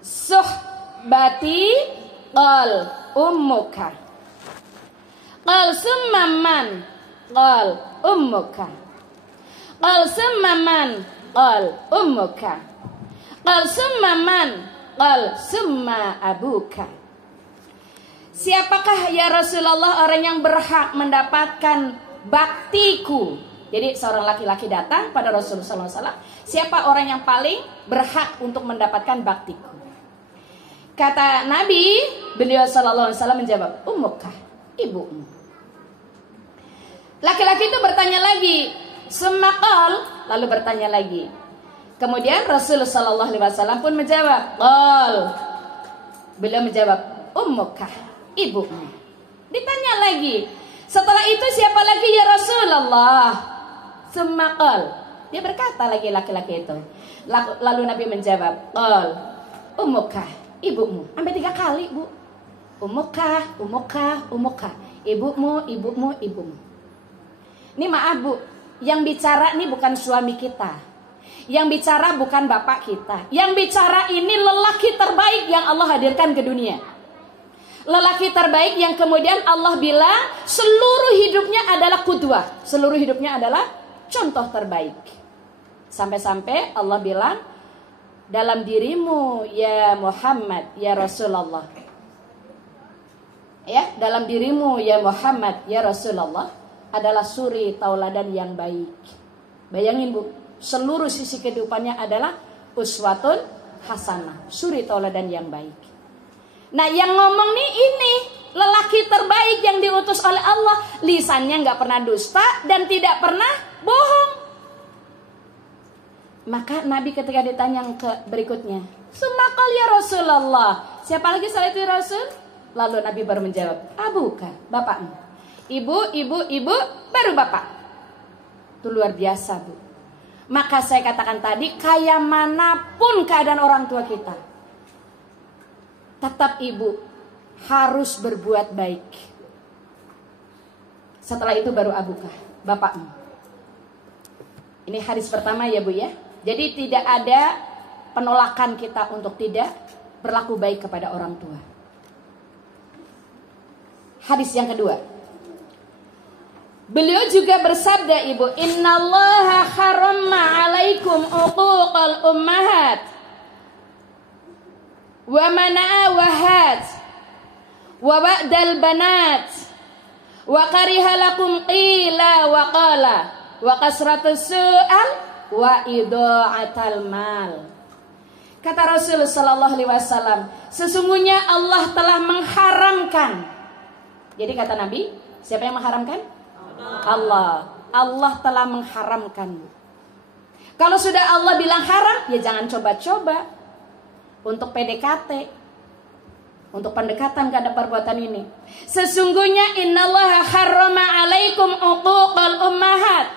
suhbati?" Qal ummuka. Qal summa man? Qal ummuka. Qal summa man? Qal ummuka. Qal summa man? Qal summa abuka. Siapakah ya Rasulullah orang yang berhak mendapatkan baktiku? Jadi seorang laki-laki datang pada Rasulullah SAW. Siapa orang yang paling berhak untuk mendapatkan baktiku? Kata Nabi, beliau Sallallahu Alaihi Wasallam menjawab, Ummukah, ibumu. Laki-laki itu bertanya lagi, semakal, lalu bertanya lagi. Kemudian Rasulullah Sallallahu Alaihi Wasallam pun menjawab, Qal. Beliau menjawab, Ummukah, ibumu. Ditanya lagi. Setelah itu siapa lagi ya Rasulullah? Semakal. Dia berkata lagi laki-laki itu. Lalu Nabi menjawab, Qal, ummukah, ibumu. Sampai 3 kali Bu. Ummukah, ummukah, ummukah. Ibumu, ibumu, ibumu. Ini maaf Bu, yang bicara ini bukan suami kita. Yang bicara bukan bapak kita. Yang bicara ini lelaki terbaik yang Allah hadirkan ke dunia. Lelaki terbaik yang kemudian Allah bilang seluruh hidupnya adalah qudwah. Seluruh hidupnya adalah contoh terbaik. Sampai-sampai Allah bilang, dalam dirimu ya Muhammad ya Rasulullah. Ya, dalam dirimu ya Muhammad ya Rasulullah adalah suri tauladan yang baik. Bayangin Bu, seluruh sisi kehidupannya adalah uswatun hasanah, suri tauladan yang baik. Nah yang ngomong nih ini lelaki terbaik yang diutus oleh Allah. Lisannya gak pernah dusta dan tidak pernah bohong. Maka Nabi ketika ditanya yang berikutnya, Sumakal ya Rasulullah, siapa lagi selain itu Rasul? Lalu Nabi baru menjawab, Abuka, bapakmu. Ibu, ibu, ibu, baru bapak. Itu luar biasa Bu. Maka saya katakan tadi, kayak manapun keadaan orang tua kita, tetap ibu harus berbuat baik. Setelah itu baru abuka, bapakmu. Ini hadis pertama ya Bu ya. Jadi tidak ada penolakan kita untuk tidak berlaku baik kepada orang tua. Hadis yang kedua. Beliau juga bersabda Ibu, Innallaha haramma alaikum uquqal ummahat wa mana'a wahat wa ba'dal banat wa kariha lakum qila wa qala wa kasratus su'al wa idha'atal mal. Kata Rasul sallallahu alaihi wasallam, sesungguhnya Allah telah mengharamkan. Jadi kata Nabi, siapa yang mengharamkan? Allah. Allah telah mengharamkan. Kalau sudah Allah bilang haram, ya jangan coba-coba untuk PDKT, untuk pendekatan kepada perbuatan ini. Sesungguhnya innallaha harrama alaikum uquqal ummahat.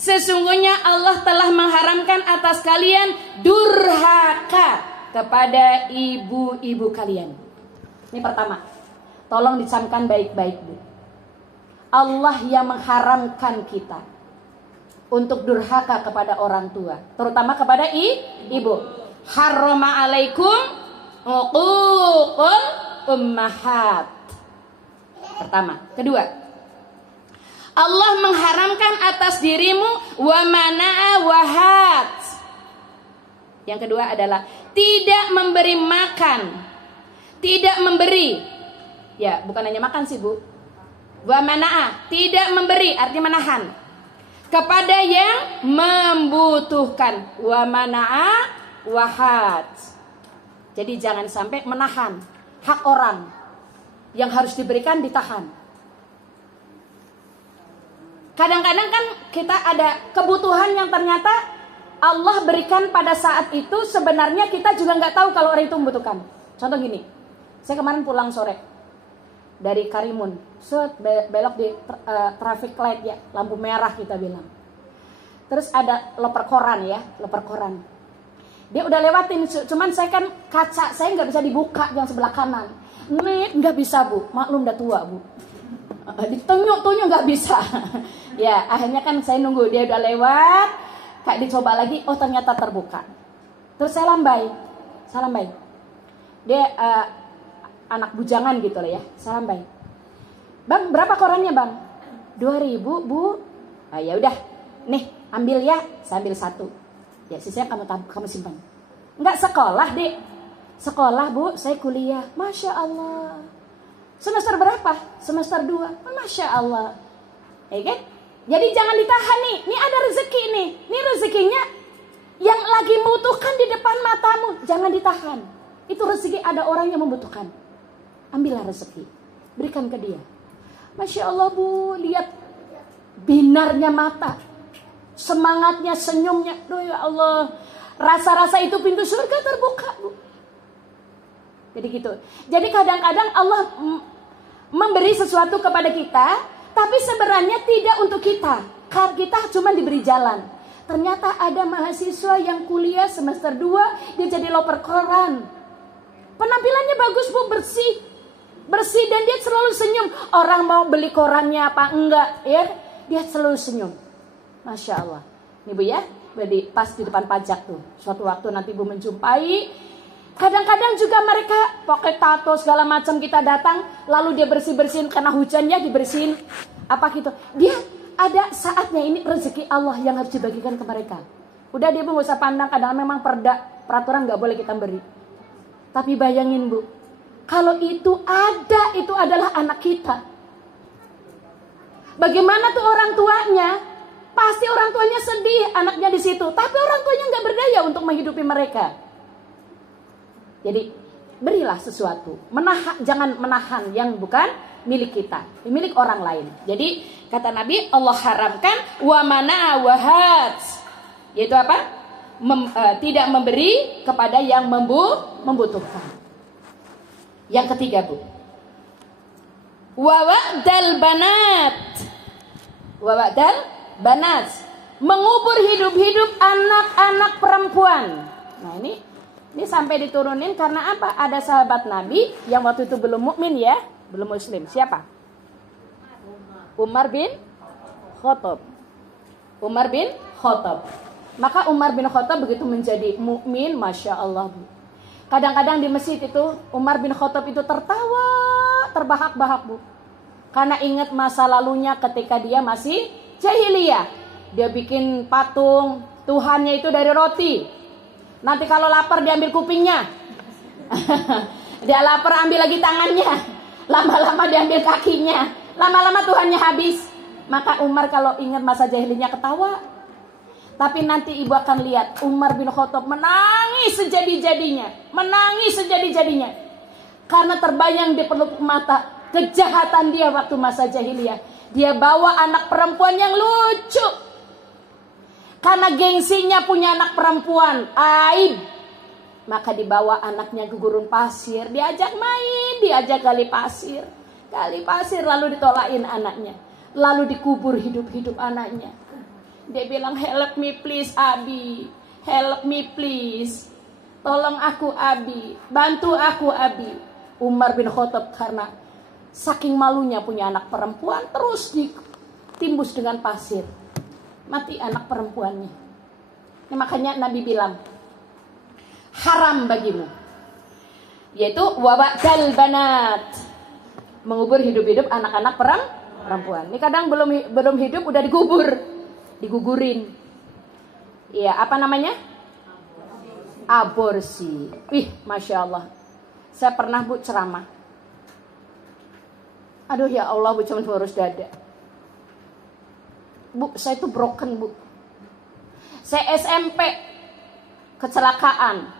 Sesungguhnya Allah telah mengharamkan atas kalian durhaka kepada ibu-ibu kalian. Ini pertama. Tolong dicamkan baik-baik Bu. Allah yang mengharamkan kita untuk durhaka kepada orang tua, terutama kepada ibu. Harrama alaikum uququl ummahat. Pertama. Kedua, Allah mengharamkan atas dirimu wa mana'a wahat. Yang kedua adalah tidak memberi makan, tidak memberi. Ya, bukan hanya makan sih, Bu. Wa mana'a, tidak memberi artinya menahan kepada yang membutuhkan. Wa mana'a wahat. Jadi jangan sampai menahan hak orang yang harus diberikan, ditahan. Kadang-kadang kan kita ada kebutuhan yang ternyata Allah berikan pada saat itu, sebenarnya kita juga nggak tahu kalau orang itu membutuhkan. Contoh gini, saya kemarin pulang sore dari Karimun, belok di traffic light ya, lampu merah kita bilang. Terus ada loper koran ya, loper koran. Dia udah lewatin, cuman saya kan kaca saya nggak bisa dibuka yang sebelah kanan. Nih nggak bisa, Bu, maklum udah tua, Bu. Ditunyuk-tunyuk nggak bisa. Ya akhirnya kan saya nunggu dia udah lewat, kayak dicoba lagi, oh ternyata terbuka. Terus saya lambai. Dia anak bujangan gitu loh ya, saya lambai. Bang, berapa korannya bang? 2.000 Bu. Ah, ya udah, nih ambil ya, saya ambil 1. Ya sisanya kamu simpan. Enggak sekolah dek. Sekolah Bu, saya kuliah. Masya Allah. Semester berapa? Semester 2. Masya Allah. Ya kan? Jadi jangan ditahan nih. Ini ada rezeki nih. Ini rezekinya yang lagi membutuhkan di depan matamu. Jangan ditahan. Itu rezeki ada orang yang membutuhkan. Ambillah rezeki. Berikan ke dia. Masya Allah Bu. Lihat binarnya mata. Semangatnya, senyumnya. Duh ya Allah. Rasa-rasa itu pintu surga terbuka Bu. Jadi gitu. Jadi kadang-kadang Allah memberi sesuatu kepada kita, tapi sebenarnya tidak untuk kita. Kita cuma diberi jalan. Ternyata ada mahasiswa yang kuliah semester 2, dia jadi loper koran. Penampilannya bagus Bu, bersih dan dia selalu senyum. Orang mau beli korannya apa enggak ya, dia selalu senyum. Masya Allah. Nih Bu ya, pas di depan pajak tuh. Suatu waktu nanti Bu menjumpai. Kadang-kadang juga mereka pakai tato segala macam, kita datang lalu dia bersih-bersihin karena hujannya dibersihin apa gitu. Dia ada saatnya, ini rezeki Allah yang harus dibagikan ke mereka. Udah dia nggak usah pandang, kadang memang peraturan nggak boleh kita beri. Tapi bayangin Bu, kalau itu ada, itu adalah anak kita. Bagaimana tuh orang tuanya? Pasti orang tuanya sedih anaknya di situ, tapi orang tuanya nggak berdaya untuk menghidupi mereka. Jadi berilah sesuatu. Jangan menahan yang bukan milik kita, milik orang lain. Jadi kata Nabi, Allah haramkan wa mana'a wahat. Yaitu apa? Tidak memberi kepada yang membutuhkan. Yang ketiga Bu, wa wa'dal banat, mengubur hidup-hidup anak-anak perempuan. Nah ini sampai diturunin karena apa? Ada sahabat Nabi yang waktu itu belum mukmin ya, belum muslim. Siapa? Umar bin Khattab. Maka Umar bin Khattab begitu menjadi mukmin, masya Allah. Kadang-kadang di masjid itu Umar bin Khattab itu tertawa, terbahak-bahak Bu. Karena ingat masa lalunya ketika dia masih jahiliyah. Dia bikin patung Tuhannya itu dari roti. Nanti kalau lapar diambil kupingnya. Dia lapar ambil lagi tangannya. Lama-lama diambil kakinya. Lama-lama Tuhannya habis. Maka Umar kalau ingat masa jahiliyahnya ketawa. Tapi nanti ibu akan lihat Umar bin Khattab menangis sejadi-jadinya. Karena terbayang di pelupuk mata kejahatan dia waktu masa jahiliyah. Dia bawa anak perempuan yang lucu. Karena gengsinya punya anak perempuan, aib. Maka dibawa anaknya ke gurun pasir, diajak main, diajak gali pasir, lalu ditolain anaknya. Lalu dikubur hidup-hidup anaknya. Dia bilang, help me please Abi, help me please. Tolong aku Abi, bantu aku Abi. Umar bin Khattab karena saking malunya punya anak perempuan, terus ditimbus dengan pasir. Mati anak perempuannya. Nah, makanya Nabi bilang, haram bagimu. Yaitu wabakal banat, mengubur hidup-hidup anak-anak perempuan. Ini kadang belum hidup udah digugurin. Iya, apa namanya? Aborsi. Masya Allah. Saya pernah Bu ceramah. Aduh ya Allah Bu, cuma urus dada. Bu, saya itu broken Bu. Saya SMP kecelakaan.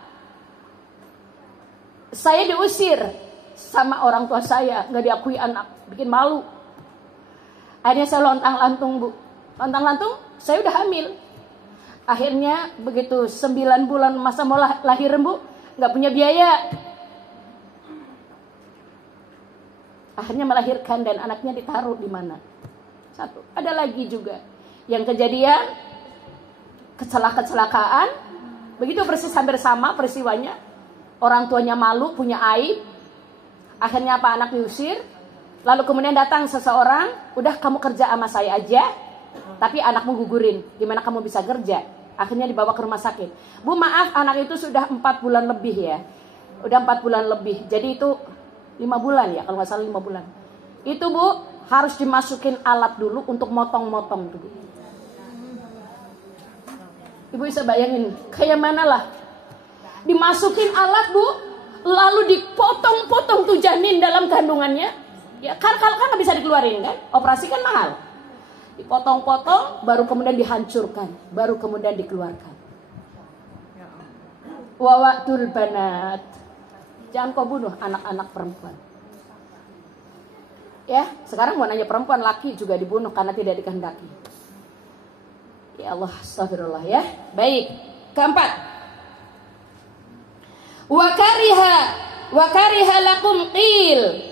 Saya diusir sama orang tua saya, nggak diakui anak, bikin malu. Akhirnya saya lontang-lantung Bu. Lontang-lantung, saya udah hamil. Akhirnya begitu 9 bulan masa mau lahiran Bu, nggak punya biaya. Akhirnya melahirkan dan anaknya ditaruh di mana? Satu. Ada lagi juga yang kejadian kecelakaan. Begitu persis hampir sama peristiwanya. Orang tuanya malu, punya aib. Akhirnya apa? Anak diusir. Lalu kemudian datang seseorang, udah kamu kerja sama saya aja, tapi anakmu gugurin. Gimana kamu bisa kerja? Akhirnya dibawa ke rumah sakit. Bu maaf, anak itu sudah 4 bulan lebih ya. Udah 4 bulan lebih. Jadi itu 5 bulan ya, kalau nggak salah 5 bulan. Itu Bu harus dimasukin alat dulu untuk motong-motong dulu. Ibu bisa bayangin kayak mana lah. Dimasukin alat Bu, lalu dipotong-potong tuh janin dalam kandungannya. Ya kan nggak bisa dikeluarin kan? Operasi kan mahal. Dipotong-potong, baru kemudian dihancurkan, baru kemudian dikeluarkan. Wawatul banat. Jangan kau bunuh anak-anak perempuan. Ya, sekarang mau nanya perempuan, laki juga dibunuh karena tidak dikehendaki. Ya Allah, astagfirullah ya. Baik, keempat. Wa kariha lakum qil.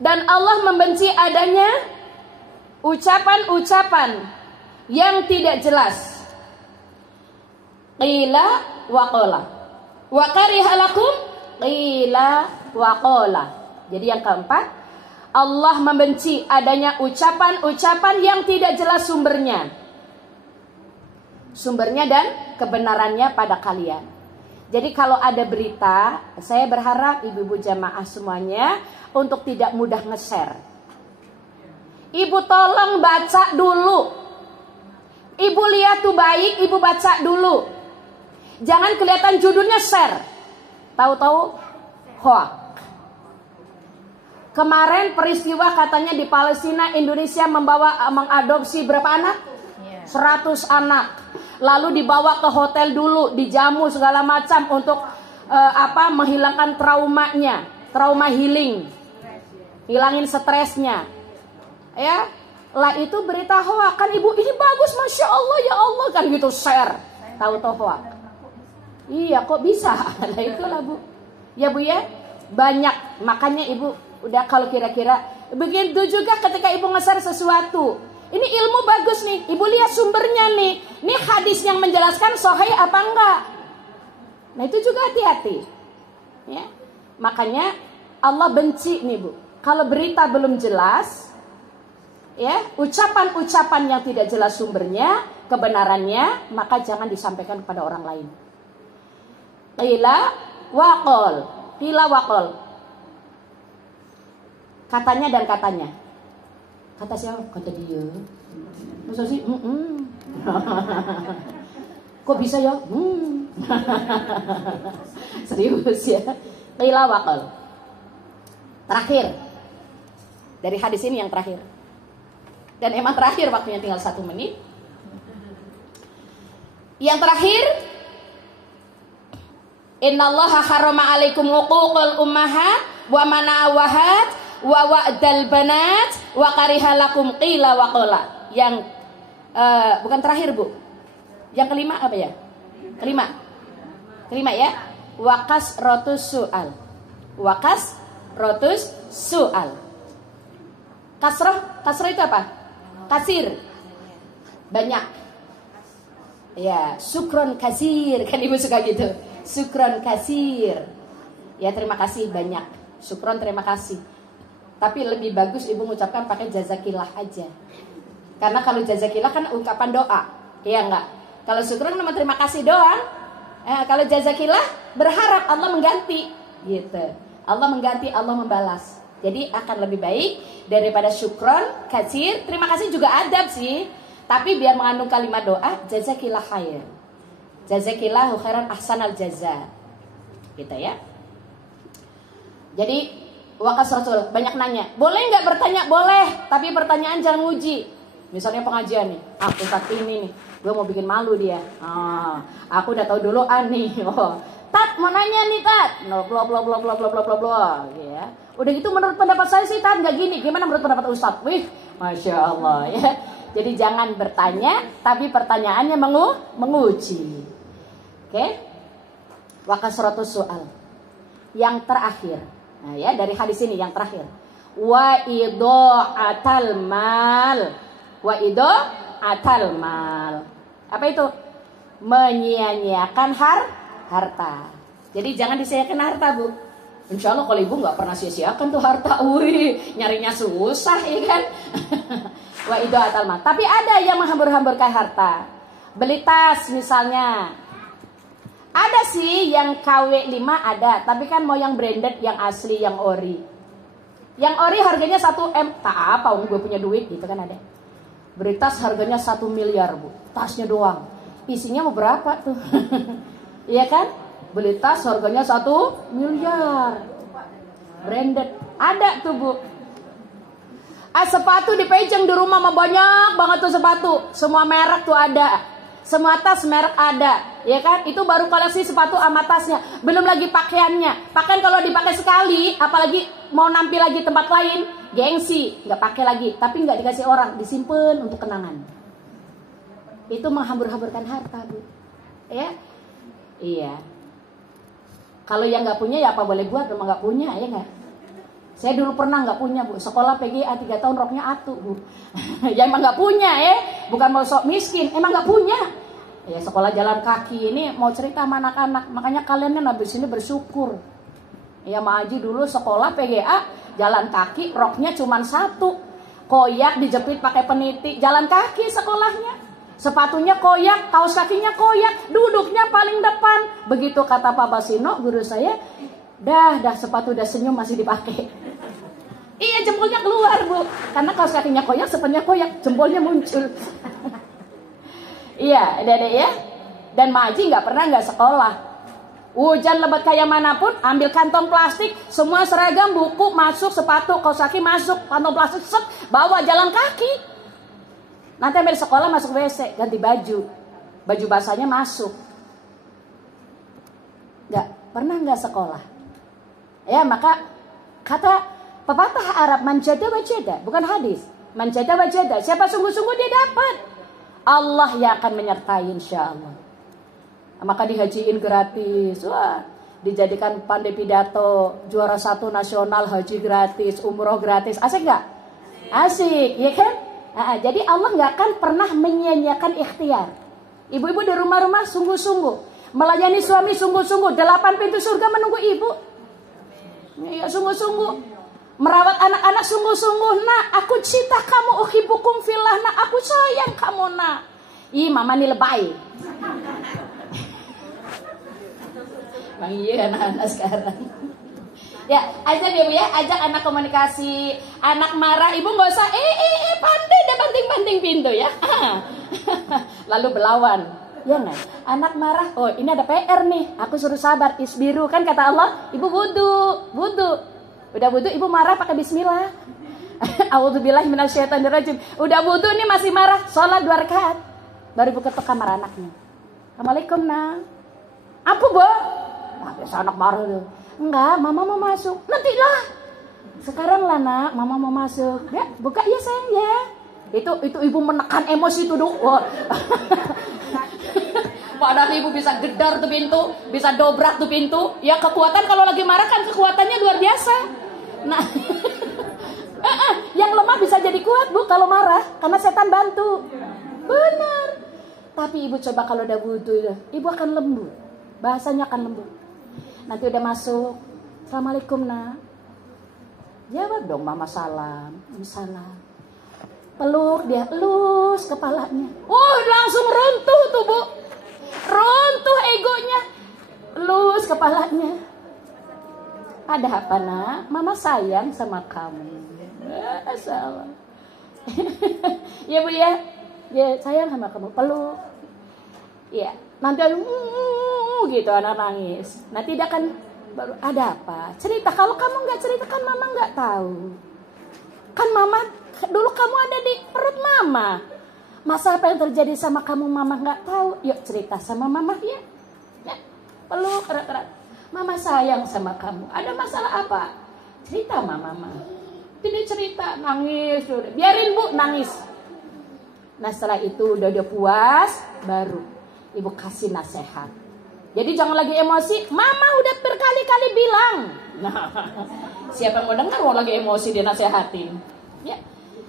Dan Allah membenci adanya ucapan-ucapan yang tidak jelas. Qila wa qala. Wa kariha lakum qila wa qala. Jadi yang keempat, Allah membenci adanya ucapan-ucapan yang tidak jelas sumbernya. Sumbernya dan kebenarannya pada kalian. Jadi kalau ada berita, saya berharap ibu-ibu jamaah semuanya untuk tidak mudah nge-share. Ibu tolong baca dulu. Ibu lihat tuh baik, ibu baca dulu. Jangan kelihatan judulnya share. Tahu-tahu hoax. Kemarin peristiwa katanya di Palestina, Indonesia mengadopsi berapa anak? 100 anak. Lalu dibawa ke hotel dulu, dijamu segala macam untuk menghilangkan traumanya, trauma healing, hilangin stresnya. Ya, lah itu berita hoax kan ibu, ini bagus, masya Allah ya Allah kan gitu share, tahu-tahu hoax. Iya kok bisa? Nah itulah Bu. Ya Bu ya, banyak makanya ibu udah kalau kira-kira begitu juga ketika ibu nge-share sesuatu. Ini ilmu bagus nih, ibu lihat sumbernya nih. Ini hadis yang menjelaskan sahih apa enggak. Nah itu juga hati-hati. Ya, makanya Allah benci nih Bu. Kalau berita belum jelas, ya ucapan-ucapan yang tidak jelas sumbernya, kebenarannya, maka jangan disampaikan kepada orang lain. Qila waqol, qila waqol. Katanya dan katanya. Kata siapa? Kata dia. Masa sih? Kok bisa ya? Serius ya. Qila waqal. Terakhir. Dari hadis ini yang terakhir. Dan emang terakhir, waktunya tinggal 1 menit. Yang terakhir, innallaha harrama alaikum uququl ummahat wa manawahat wa wa'dal banat wa karihalakum qila wa qala. Yang bukan terakhir Bu. Yang kelima apa ya? Kelima ya. Wakas rotus su'al. Wakas rotus su'al. Kasroh itu apa? Kasir. Banyak. Ya, sukron kasir. Kan ibu suka gitu. Sukron kasir. Ya terima kasih banyak. Sukron terima kasih. Tapi lebih bagus ibu mengucapkan pakai jazakillah aja. Karena kalau jazakillah kan ungkapan doa. Iya enggak? Kalau syukron nama terima kasih doang. Kalau jazakillah berharap Allah mengganti. Gitu. Allah mengganti, Allah membalas. Jadi akan lebih baik daripada syukron, kasir. Terima kasih juga adab sih. Tapi biar mengandung kalimat doa, jazakillah khair. Jazakillahu khairan ahsanal jaza. Gitu ya. Jadi wakas Rasul banyak nanya. Boleh nggak bertanya? Boleh. Tapi pertanyaan jangan uji. Misalnya pengajian nih. Aku saat ini nih. Gue mau bikin malu dia. Aku udah tahu duluan nih. Tat mau nanya nih Tat. No, bla bla bla bla bla bla bla bla. Ya. Udah gitu menurut pendapat saya sih Tat nggak gini. Gimana menurut pendapat Ustadz? Wih, masya Allah ya. Jadi jangan bertanya, tapi pertanyaannya menguji. Oke? Wakasratus soal. Yang terakhir. Nah ya, dari hadis ini yang terakhir. Wa idha'atal mal. Wa idha'atal mal. Apa itu? Menyia-nyiakan harta. Jadi jangan disia-nyiakan harta, Bu. Insya Allah kalau ibu nggak pernah sia-siakan tuh harta, nyarinya susah ya kan. Wa idha'atal mal. Tapi ada yang menghambur-hamburkan harta. Beli tas misalnya. Ada sih yang KW5 ada, tapi kan mau yang branded, yang asli, yang ori. Yang ori harganya 1M, tak apa, gue punya duit gitu kan ada. Beli tas harganya 1 miliar, Bu. Tasnya doang. Isinya mau berapa tuh? Iya kan? Beli tas harganya 1 miliar. Branded. Ada tuh, Bu. Sepatu dipejeng di rumah mah banyak banget tuh sepatu. Semua merek tuh ada. Semua tas merek ada. Ya kan? Itu baru koleksi sepatu sama tasnya. Belum lagi pakaiannya. Pakaian kalau dipakai sekali, apalagi mau nampil lagi tempat lain, gengsi, nggak pakai lagi. Tapi nggak dikasih orang, disimpan untuk kenangan. Itu menghambur-hamburkan harta, Bu. Ya, iya. Kalau yang nggak punya ya apa boleh buat, memang nggak punya ya nggak. Saya dulu pernah nggak punya, Bu. Sekolah PGA 3 tahun roknya atuh, Bu. Ya emang nggak punya ya. Bukan mau sok miskin, emang nggak punya. Ya sekolah jalan kaki ini mau cerita sama anak-anak. Makanya kalian kan habis ini bersyukur. Ya Ma Haji dulu sekolah PGA jalan kaki, roknya cuma 1. Koyak dijepit pakai peniti, jalan kaki sekolahnya. Sepatunya koyak, kaos kakinya koyak, duduknya paling depan. Begitu kata Pak Basino, guru saya, dah sepatu udah senyum masih dipakai. Iya, jempolnya keluar, Bu. Karena kaos kakinya koyak, sepatunya koyak, jempolnya muncul. Iya, Dede ya. Dan Maji nggak pernah nggak sekolah. Hujan lebat kayak manapun, ambil kantong plastik, semua seragam, buku masuk, sepatu, kaos kaki masuk, kantong plastik, set, bawa jalan kaki. Nanti ambil sekolah masuk WC, ganti baju. Baju basahnya masuk. Nggak pernah nggak sekolah. Ya, maka kata pepatah Arab, manjada wajada, bukan hadis. Manjada wajada, siapa sungguh-sungguh dia dapat. Allah yang akan menyertai insya Allah. Maka dihajiin gratis. Wah, dijadikan pandai pidato, juara 1 nasional, haji gratis, umroh gratis. Asik nggak? Asik, ya kan? Jadi Allah nggak akan pernah menyia-nyiakan ikhtiar. Ibu-ibu di rumah-rumah sungguh-sungguh melayani suami, sungguh-sungguh. 8 pintu surga menunggu ibu. Ya, sungguh-sungguh. Merawat anak-anak sungguh-sungguh. Nak, aku cinta kamu, uhibbukum fillah. Nak, aku sayang kamu, nak. Ih, mama nih lebay. Bang iya anak-anak sekarang. Ya, ajak ya Bu ya, ajak anak komunikasi. Anak marah, ibu nggak usah pandai deh banting-banting pintu ya. Lalu berlawan. Ya nggak? Anak marah, oh ini ada PR nih, aku suruh sabar, isbiru. Kan kata Allah, ibu wudu. Udah wudu, ibu marah pakai bismillah. A'udzubillahi minasyaitonirrajim. Udah wudu nih masih marah, sholat 2 rakaat. Baru ibu ketok kamar anaknya. Assalamualaikum nak. Apa Bu? Nah, biasa anak marah tuh. Enggak, mama mau masuk. Nanti lah. Sekarang lah nak, mama mau masuk. Ya, buka ya sayang ya. Itu ibu menekan emosi itu dong. Padahal ibu bisa gedar tuh pintu, bisa dobrak tuh pintu. Ya kekuatan kalau lagi marah kan kekuatannya luar biasa. Nah, yang lemah bisa jadi kuat Bu kalau marah, karena setan bantu. Benar. Tapi ibu coba kalau udah wudu, ibu akan lembut. Bahasanya akan lembut. Nanti udah masuk, assalamualaikum nak. Jawab dong mama salam, salam. Peluk dia, elus kepalanya. Langsung runtuh tuh Bu. Runtuh egonya. Elus kepalanya. Ada apa nak? Mama sayang sama kamu. Salah. Ya Bu ya. Ya sayang sama kamu, peluk. Ya, nanti gitu anak nangis. Nanti dia akan baru ada apa? Cerita. Kalau kamu nggak cerita kan mama nggak tahu. Kan mama dulu kamu ada di perut mama. Masa apa yang terjadi sama kamu mama nggak tahu? Yuk cerita sama mama ya. Ya, peluk erat-erat. Mama sayang sama kamu. Ada masalah apa? Cerita sama mama. Tidak cerita, nangis. Biarin Bu nangis. Nah setelah itu udah puas, baru ibu kasih nasihat. Jadi jangan lagi emosi. Mama udah berkali-kali bilang. Nah, siapa yang mau dengar kalau lagi emosi dia nasihatin? Ya.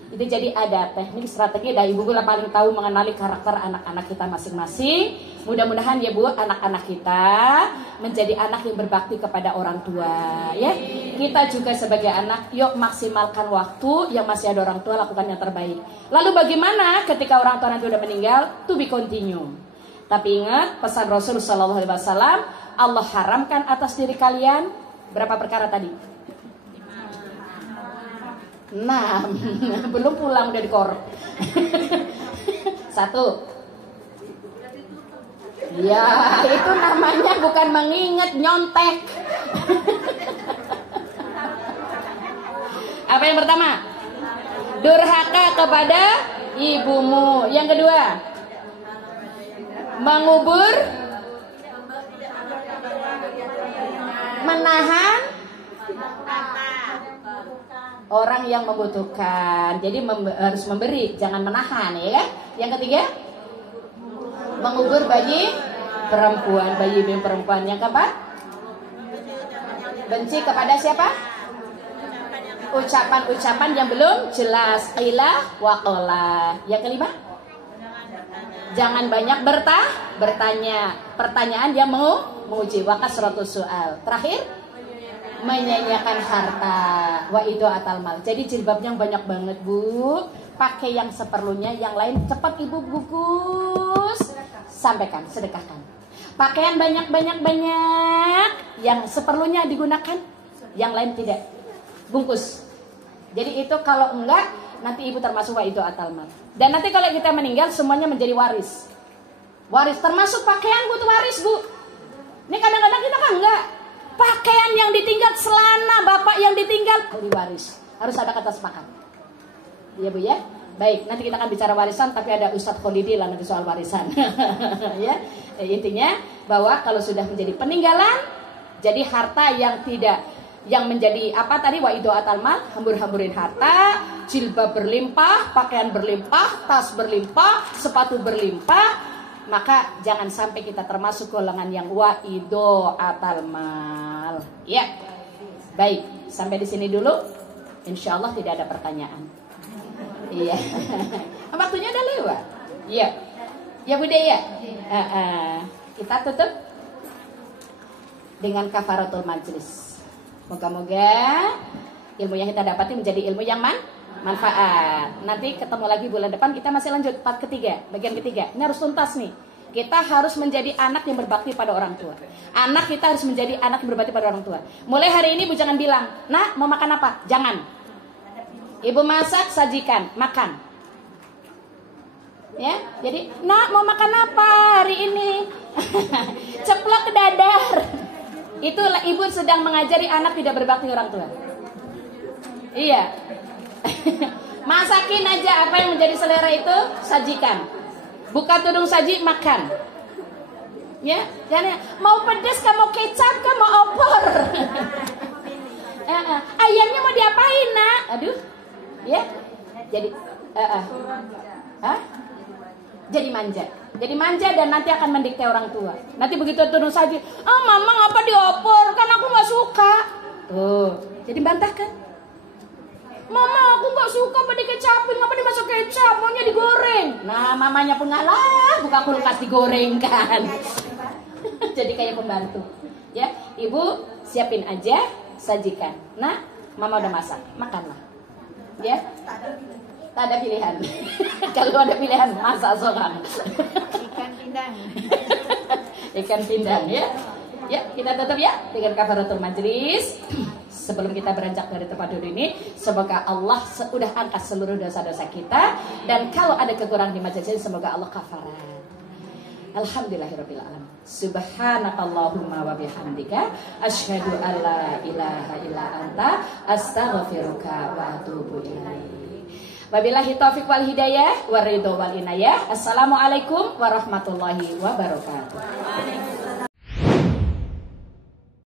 Itu jadi ada teknik strategi dari ibu gula paling tahu mengenali karakter anak-anak kita masing-masing. Mudah-mudahan ya Bu, anak-anak kita menjadi anak yang berbakti kepada orang tua ya. Kita juga sebagai anak yuk maksimalkan waktu yang masih ada orang tua, lakukan yang terbaik. Lalu bagaimana ketika orang tua nanti udah meninggal? To be continue. Tapi ingat pesan Rasul sallallahu alaihi wasallam, Allah haramkan atas diri kalian berapa perkara tadi? 6. Belum pulang udah dikorek. 1. Ya, itu namanya bukan mengingat, nyontek. Apa yang pertama? Durhaka kepada ibumu. Yang kedua, mengubur, menahan orang yang membutuhkan. Jadi harus memberi, jangan menahan ya kan? Yang ketiga, mengubur bayi perempuan, bayi perempuan. Yang keempat, benci kepada siapa? Ucapan-ucapan yang belum jelas. Qila wa qala. Yang kelima, jangan banyak bertanya. Pertanyaan yang menguji. Wa kasratus soal. Terakhir, menyanyiakan harta. Wa itu atal mal. Jadi jilbabnya banyak banget Bu. Pakai yang seperlunya, yang lain cepat ibu bungkus, sampaikan, sedekahkan. Pakaian banyak, yang seperlunya digunakan, yang lain tidak, bungkus. Jadi itu kalau enggak, nanti ibu termasuk wa itu atal mal. Dan nanti kalau kita meninggal semuanya menjadi waris. Waris termasuk pakaian butuh waris Bu. Ini kadang-kadang kita kan enggak. Pakaian yang ditinggal, celana bapak yang ditinggal, waris. Harus ada kata sepakat. Iya Bu ya. Baik, nanti kita akan bicara warisan, tapi ada Ustadz Kholidi lah nanti soal warisan. Ya, intinya bahwa kalau sudah menjadi peninggalan, jadi harta yang tidak, yang menjadi apa tadi wa itu atal mal, hambur-hamburin harta, jilbab berlimpah, pakaian berlimpah, tas berlimpah, sepatu berlimpah, maka jangan sampai kita termasuk golongan yang wa itu atal mal. Ya, baik, sampai di sini dulu. Insya Allah tidak ada pertanyaan. Iya, waktunya udah lewat. Iya, ya Bu ya. Kita tutup dengan kafaratul majlis. Moga-moga ilmu yang kita dapati menjadi ilmu yang manfaat. Nanti ketemu lagi bulan depan, kita masih lanjut part ketiga, bagian ketiga. Ini harus tuntas nih. Kita harus menjadi anak yang berbakti pada orang tua. Anak kita harus menjadi anak yang berbakti pada orang tua. Mulai hari ini Bu jangan bilang, "Nak, mau makan apa?" Jangan. Ibu masak, sajikan, makan. Ya, jadi, "Nak, mau makan apa hari ini?" Ceplok ke dadar. Itulah ibu sedang mengajari anak tidak berbakti orang tua. Iya. Masakin aja apa yang menjadi selera itu, sajikan. Buka tudung saji, makan. Ya, jangan mau pedas, mau kecap, mau opor. Ayamnya mau diapain, Nak? Aduh. Ya. Jadi jadi manja dan nanti akan mendikte orang tua. Nanti begitu tudung saji, "Mama ngapa diopor? Kan aku nggak suka." Tuh, jadi bantahkan. "Mama, aku nggak suka apa dikecapin, ngapa dimasak kecap, maunya digoreng." Nah, mamanya pun ngalah, buka kulkas digoreng kan. Jadi kayak pembantu. Ya, ibu siapin aja, sajikan. Nah, mama udah masak, makanlah. Ya, tak ada pilihan. Kalau ada pilihan, masak seorang. Ikan pindang. Ikan pindang ya. Ya, kita tutup ya dengan kafaratul majlis. Sebelum kita beranjak dari tempat duduk ini, semoga Allah sudah angkat seluruh dosa-dosa kita, dan kalau ada kekurangan di majelis ini, semoga Allah kafarat. Alhamdulillahirabbil alamin. Subhanakallahumma wa bihamdika asyhadu an la ilaha illa anta astaghfiruka wa atubu ilaik. Wabillahi taufiq wal hidayah waridho wal inayah. Assalamualaikum warahmatullahi wabarakatuh.